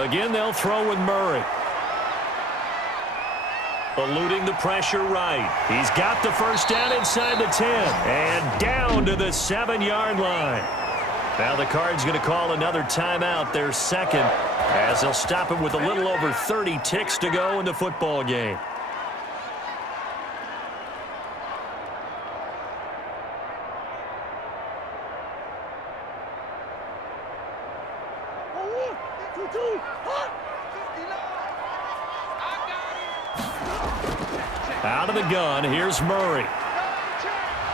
Again, they'll throw with Murray. Eluding the pressure right. He's got the first down inside the 10. And down to the 7-yard line. Now the Cards going to call another timeout, their second, as they'll stop it with a little over 30 ticks to go in the football game. Out of the gun, here's Murray.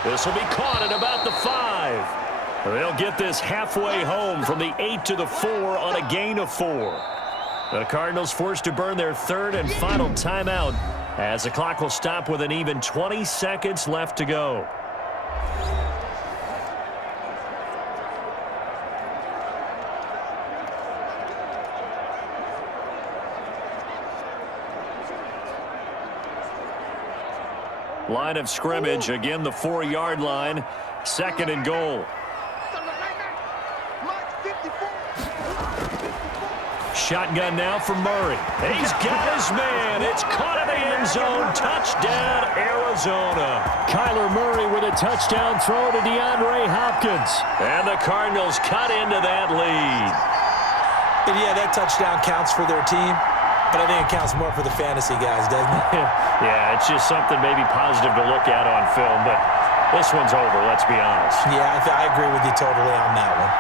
This will be caught at about the 5. They'll get this halfway home from the 8 to the 4 on a gain of 4. The Cardinals forced to burn their third and final timeout as the clock will stop with an even 20 seconds left to go. Line of scrimmage, again the 4-yard line, second and goal. Shotgun now for Murray. He's got his man. It's caught in the end zone. Touchdown, Arizona. Kyler Murray with a touchdown throw to DeAndre Hopkins. And the Cardinals cut into that lead. And yeah, that touchdown counts for their team, but I think it counts more for the fantasy guys, doesn't it? Yeah, it's just something maybe positive to look at on film, but this one's over, let's be honest. Yeah, I agree with you totally on that one.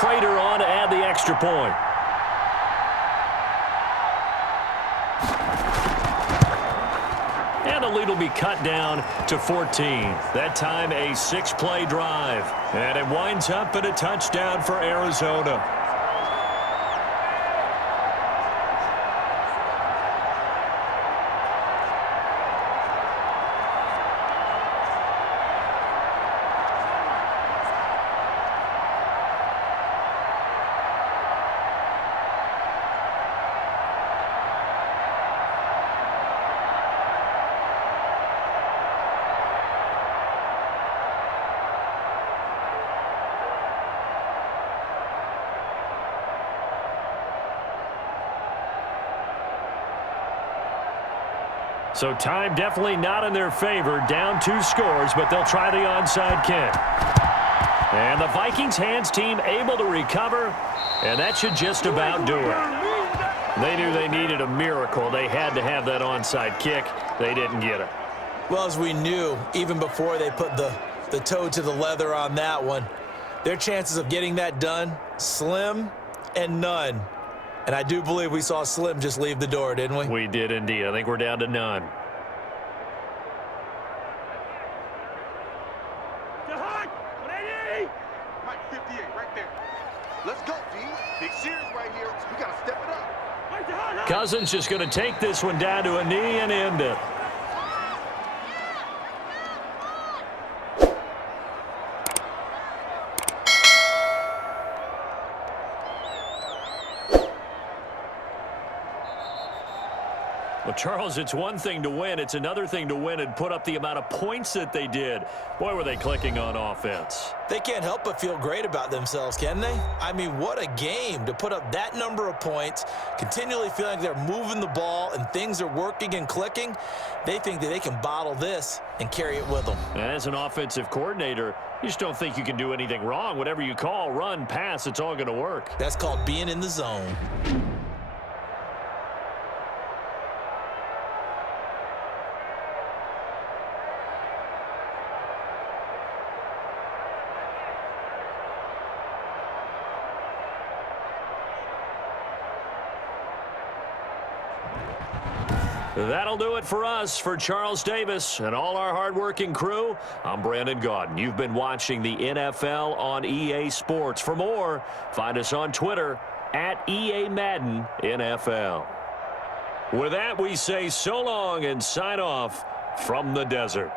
Prater on to add the extra point. And the lead will be cut down to 14. That time, a 6-play drive. And it winds up in a touchdown for Arizona. So time definitely not in their favor. Down 2 scores, but they'll try the onside kick. And the Vikings hands team able to recover, and that should just about do it. They knew they needed a miracle. They had to have that onside kick. They didn't get it. Well, as we knew, even before they put the toe to the leather on that one, their chances of getting that done, slim and none. And I do believe we saw Slim just leave the door, didn't we? We did indeed. I think we're down to none. Mike 58 right there. Let's go, D. Big series right here. We got to step it up. Cousins just going to take this one down to a knee and end it. Well, Charles, it's one thing to win. It's another thing to win and put up the amount of points that they did. Boy, were they clicking on offense. They can't help but feel great about themselves, can they? I mean, what a game to put up that number of points, continually feeling like they're moving the ball and things are working and clicking. They think that they can bottle this and carry it with them. As an offensive coordinator, you just don't think you can do anything wrong. Whatever you call, run, pass, it's all going to work. That's called being in the zone. That'll do it for us. For Charles Davis and all our hardworking crew, I'm Brandon Gaudin. You've been watching the NFL on EA Sports. For more, find us on Twitter at EA Madden NFL. With that, we say so long and sign off from the desert.